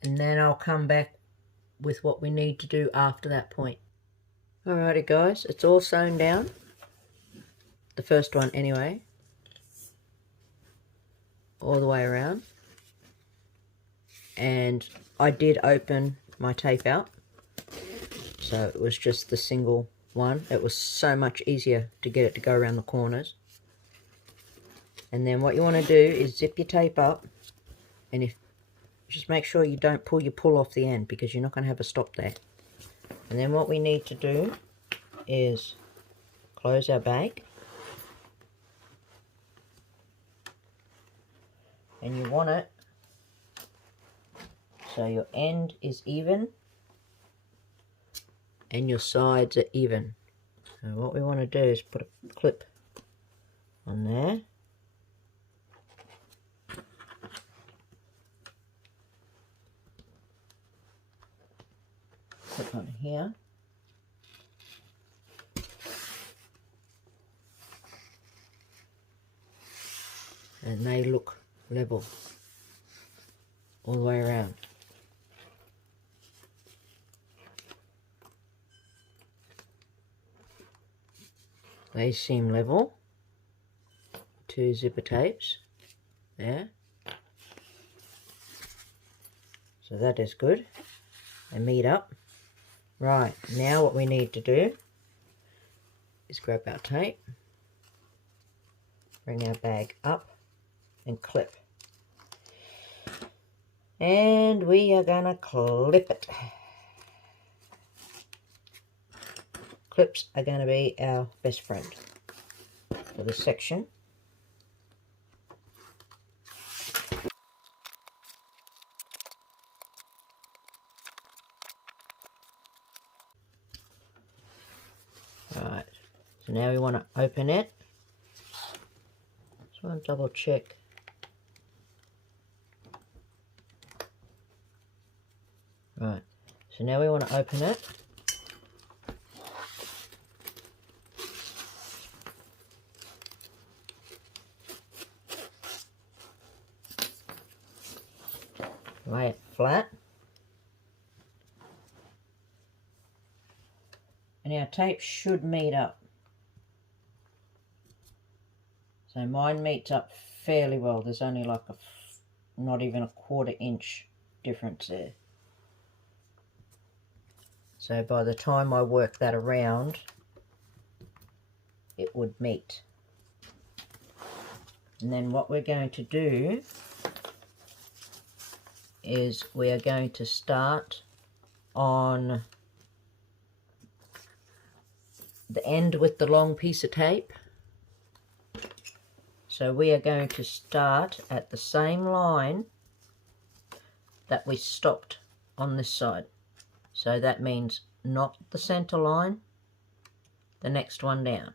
and then I'll come back with what we need to do after that point. Alrighty guys, it's all sewn down, the first one anyway, all the way around, and I did open my tape out, so it was just the single one. It was so much easier to get it to go around the corners. And then what you want to do is zip your tape up, and just make sure you don't pull your pull off the end, because you're not going to have a stop there. And then what we need to do is close our bag, and you want it so your end is even and your sides are even. So what we want to do is put a clip on there. Clip on here. And they look level all the way around. They seem level. 2 zipper tapes there. So that is good. They meet up. Right, now what we need to do is grab our tape, bring our bag up and clip. And we are going to clip it. Clips are going to be our best friend for this section. Right, so now we want to open it. Just want to double check. Right, so now we want to open it. Lay it flat. And our tape should meet up. So mine meets up fairly well. There's only like not even a 1/4 inch difference there. So by the time I work that around, it would meet. And then what we're going to do is we are going to start on the end with the long piece of tape. So we are going to start at the same line that we stopped on this side. So that means not the center line, the next one down.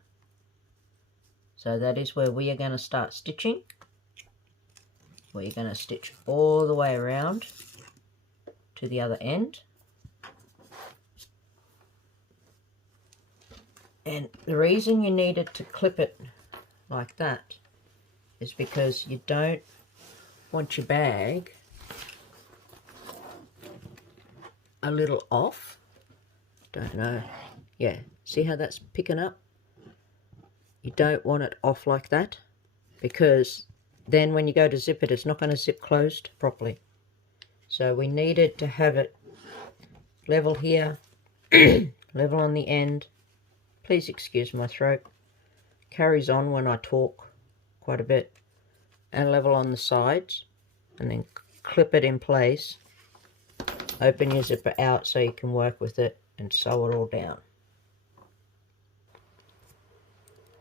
So that is where we are going to start stitching. We're going to stitch all the way around to the other end. And the reason you needed to clip it like that is because you don't want your bag a little off. Don't know. Yeah, see how that's picking up? You don't want it off like that, because then when you go to zip it, it's not going to zip closed properly. So we needed to have it level here, level on the end. Please excuse my throat. Carries on when I talk quite a bit. And level on the sides, and then clip it in place. Open your zipper out so you can work with it and sew it all down.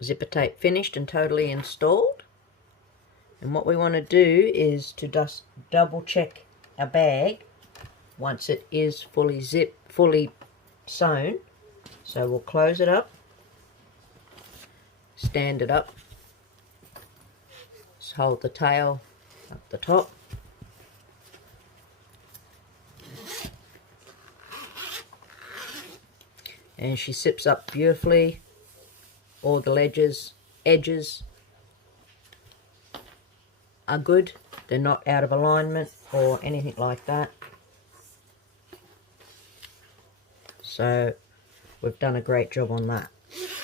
Zipper tape finished and totally installed. And what we want to do is to just double check our bag once it is fully sewn. So we'll close it up, stand it up, just hold the tail up the top. And she zips up beautifully. All the edges are good. They're not out of alignment or anything like that. So we've done a great job on that.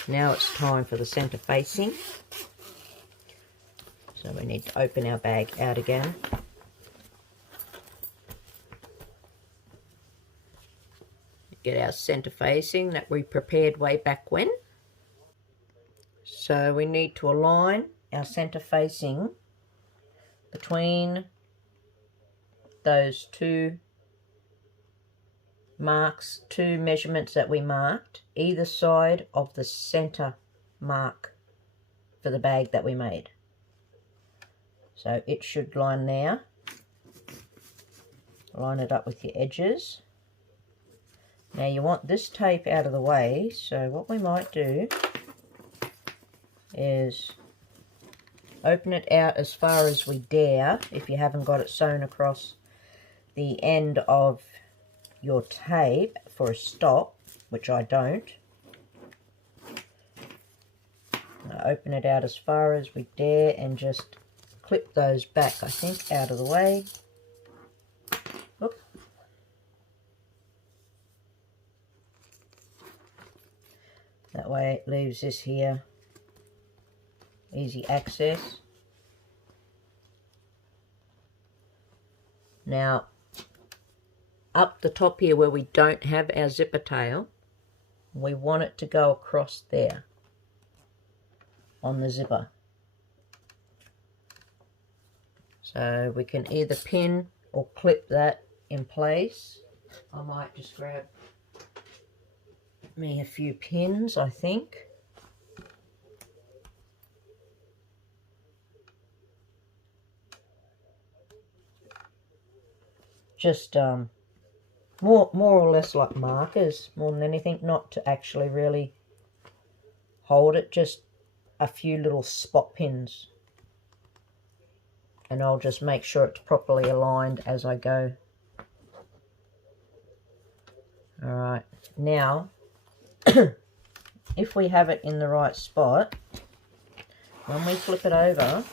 Now it's time for the center facing. So we need to open our bag out again. Get our center facing that we prepared way back when. So we need to align our center facing between those two measurements that we marked, either side of the center mark for the bag that we made. So it should line there. Line it up with your edges. Now you want this tape out of the way, so what we might do is open it out as far as we dare if you haven't got it sewn across the end of your tape for a stop, which I don't. Now open it out as far as we dare and just clip those back, I think, out of the way. Look. That way it leaves this here easy access. Now up the top here where we don't have our zipper tail, we want it to go across there on the zipper. So we can either pin or clip that in place. I might just grab me a few pins, I think. Just more or less like markers, more than anything, not to actually really hold it, just a few little spot pins. And I'll just make sure it's properly aligned as I go. Alright, now if we have it in the right spot, when we flip it over,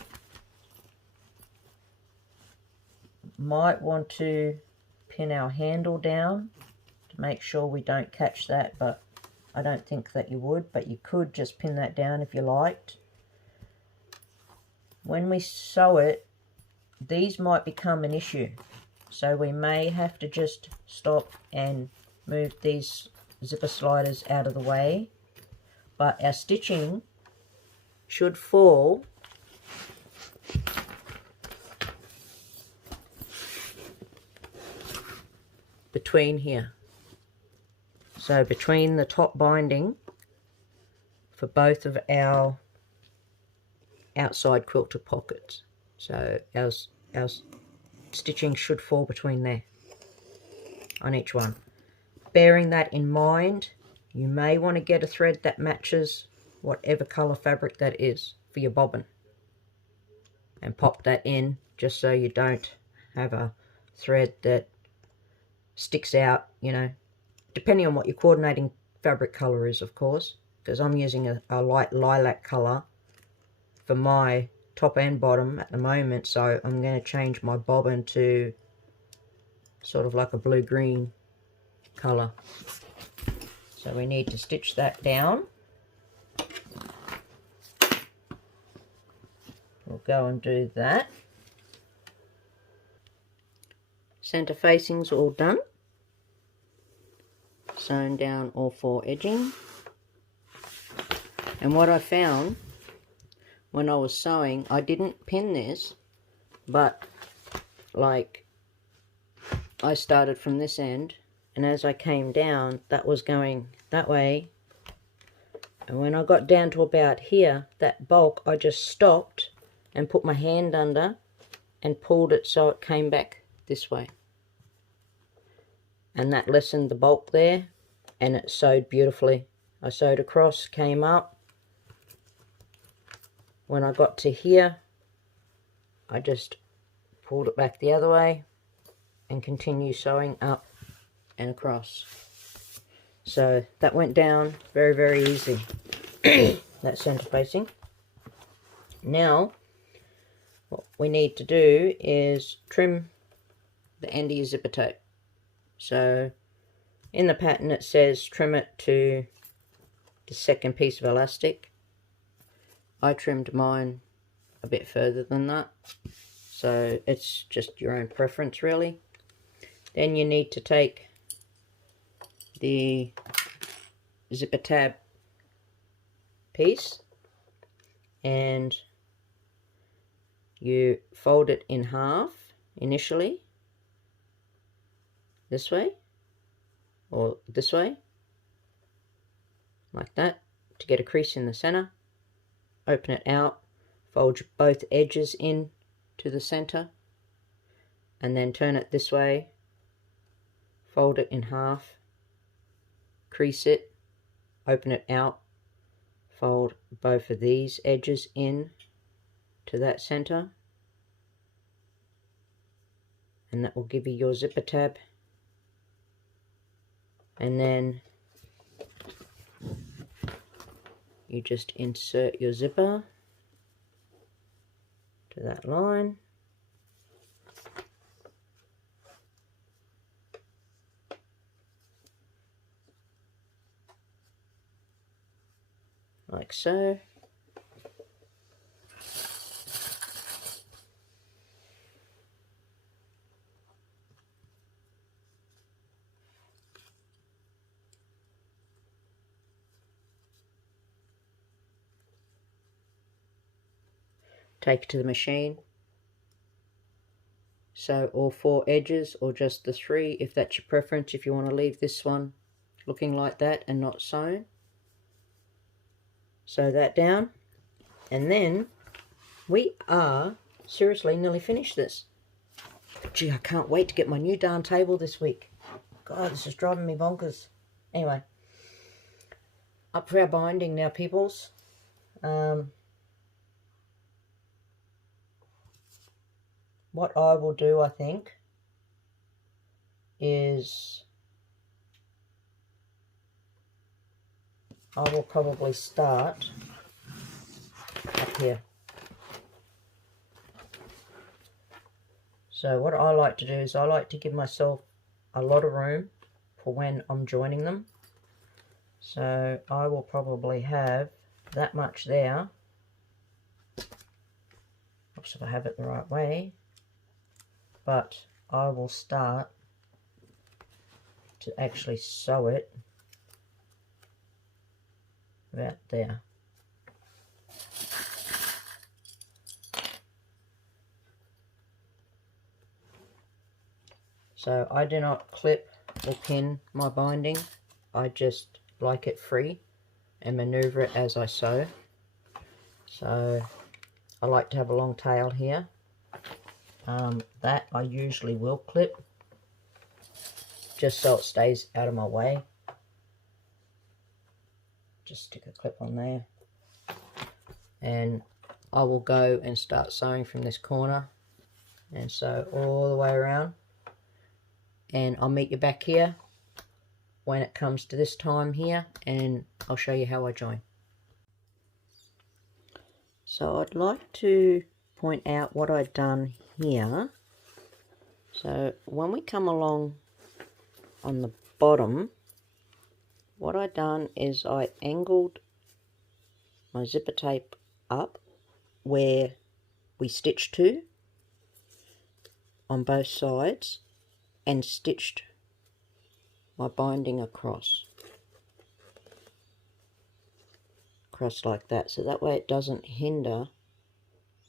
might want to pin our handle down to make sure we don't catch that, but I don't think that you would, but you could just pin that down if you liked. When we sew it, these might become an issue, so we may have to just stop and move these zipper sliders out of the way, but our stitching should fall between here. So between the top binding for both of our outside quilted pockets. So our stitching should fall between there on each one. Bearing that in mind, you may want to get a thread that matches whatever colour fabric that is for your bobbin. And pop that in just so you don't have a thread that sticks out, you know, depending on what your coordinating fabric colour is, of course, because I'm using a light lilac colour for my top and bottom at the moment, so I'm going to change my bobbin to sort of like a blue-green colour. So we need to stitch that down. We'll go and do that. Centre facing's all done. Sewn down all four edging. And what I found when I was sewing, I didn't pin this, but like I started from this end, and as I came down, that was going that way. And when I got down to about here, that bulk, I just stopped and put my hand under and pulled it so it came back this way. And that lessened the bulk there, and it sewed beautifully. I sewed across, came up. When I got to here, I just pulled it back the other way and continue sewing up and across. So that went down very, very easy. That center facing. Now what we need to do is trim the end of your zipper tape. So in the pattern it says trim it to the second piece of elastic. I trimmed mine a bit further than that, so it's just your own preference really. Then you need to take the zipper tab piece and you fold it in half initially, this way, or this way, like that, to get a crease in the center. Open it out, fold both edges in to the center, and then turn it this way, fold it in half, crease it, open it out, fold both of these edges in to that center, and that will give you your zipper tab. And then you just insert your zipper to that line, like so. Take it to the machine, sew all 4 edges or just the 3 if that's your preference, if you want to leave this one looking like that and not sewn. Sew that down, and then we are seriously nearly finished this. Gee, I can't wait to get my new darn table this week. God, this is driving me bonkers. Anyway, up for our binding now, peoples. What I will do, I think, is I will probably start up here. So what I like to do is I like to give myself a lot of room for when I'm joining them. So I will probably have that much there. Oops, if I have it the right way. But I will start to actually sew it about there. So I do not clip or pin my binding. I just like it free and maneuver it as I sew. So I like to have a long tail here. That I usually will clip, just so it stays out of my way. Just stick a clip on there, and I will go and start sewing from this corner and sew all the way around, and I'll meet you back here when it comes to this time here, and I'll show you how I join. So I'd like to point out what I've done here. So when we come along on the bottom, what I've done is I angled my zipper tape up where we stitched to on both sides and stitched my binding across like that, so that way it doesn't hinder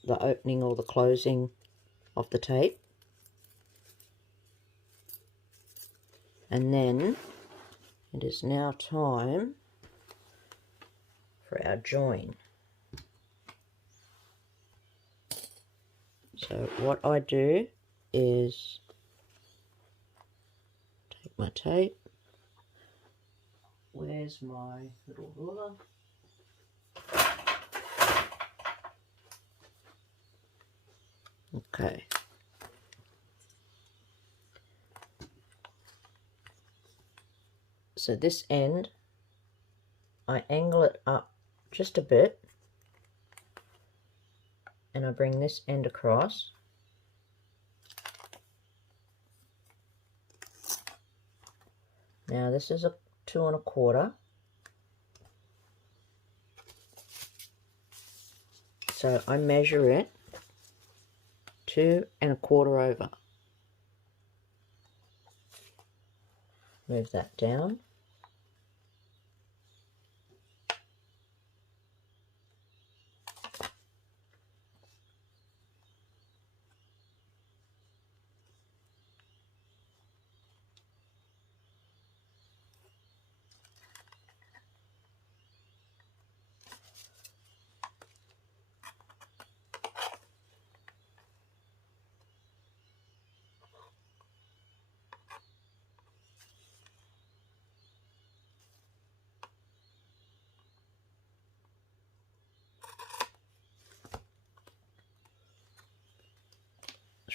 the opening or the closing of the tape. And then it is now time for our join. So what I do is take my tape. Where's my little ruler? Okay. So this end, I angle it up just a bit, and I bring this end across. Now this is a 2 1/4. So I measure it 2 1/4 over. Move that down.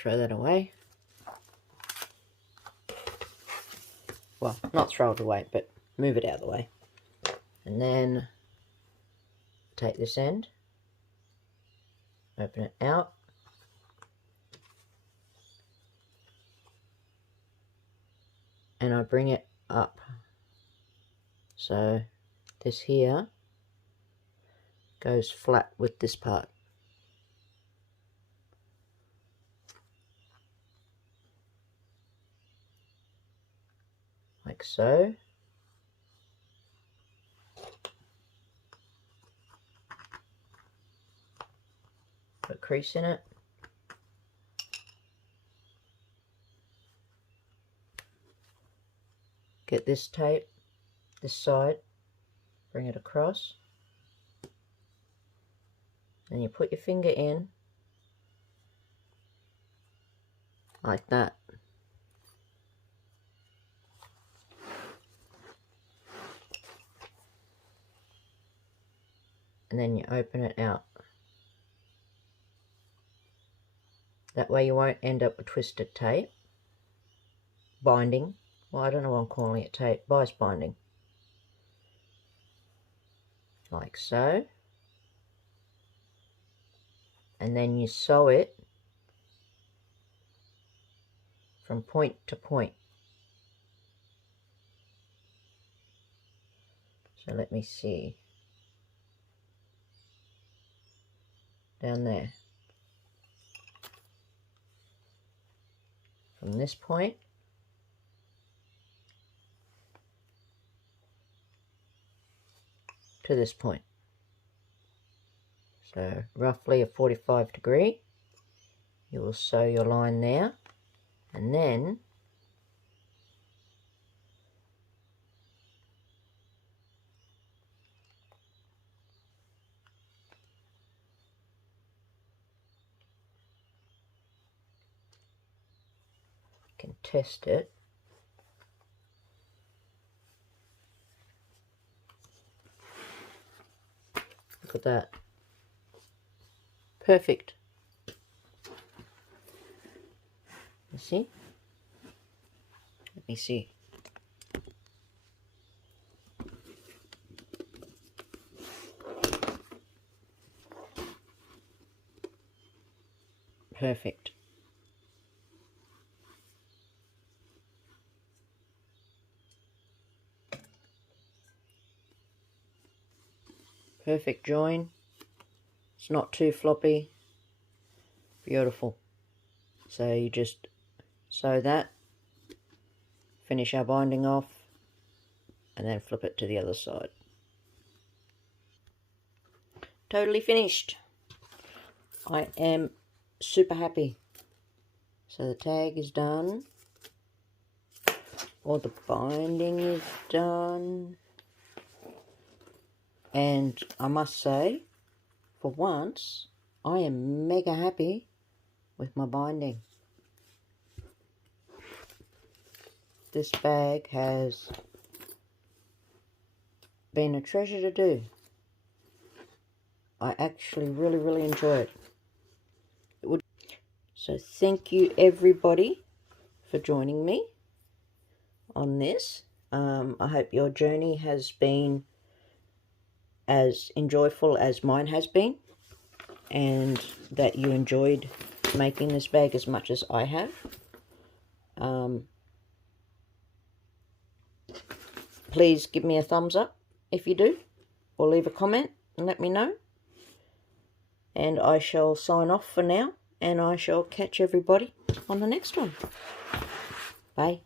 throw that away. Well, not throw it away, but move it out of the way. And then take this end, open it out, and I bring it up. So this here goes flat with this part. Like so. Put a crease in it. Get this tape, this side, bring it across. And you put your finger in like that. And then you open it out. That way you won't end up with twisted tape. Binding. Well, I don't know why I'm calling it tape. Bias binding. Like so. And then you sew it from point to point. So let me see. Down there. From this point to this point. So roughly a 45 degree. You will sew your line there, and then you can test it. Look at that. Perfect. You see? Let me see. Perfect. Perfect join. It's not too floppy. Beautiful. So you just sew that, finish our binding off, and then flip it to the other side. Totally finished. I am super happy. So the tag is done. All the binding is done. And I must say, for once, I am mega happy with my binding. This bag has been a treasure to do. I actually really enjoy it. So thank you everybody for joining me on this. I hope your journey has been as enjoyable as mine has been, and that you enjoyed making this bag as much as I have. Please give me a thumbs up if you do, or leave a comment and let me know. And I shall sign off for now, and I shall catch everybody on the next one. Bye.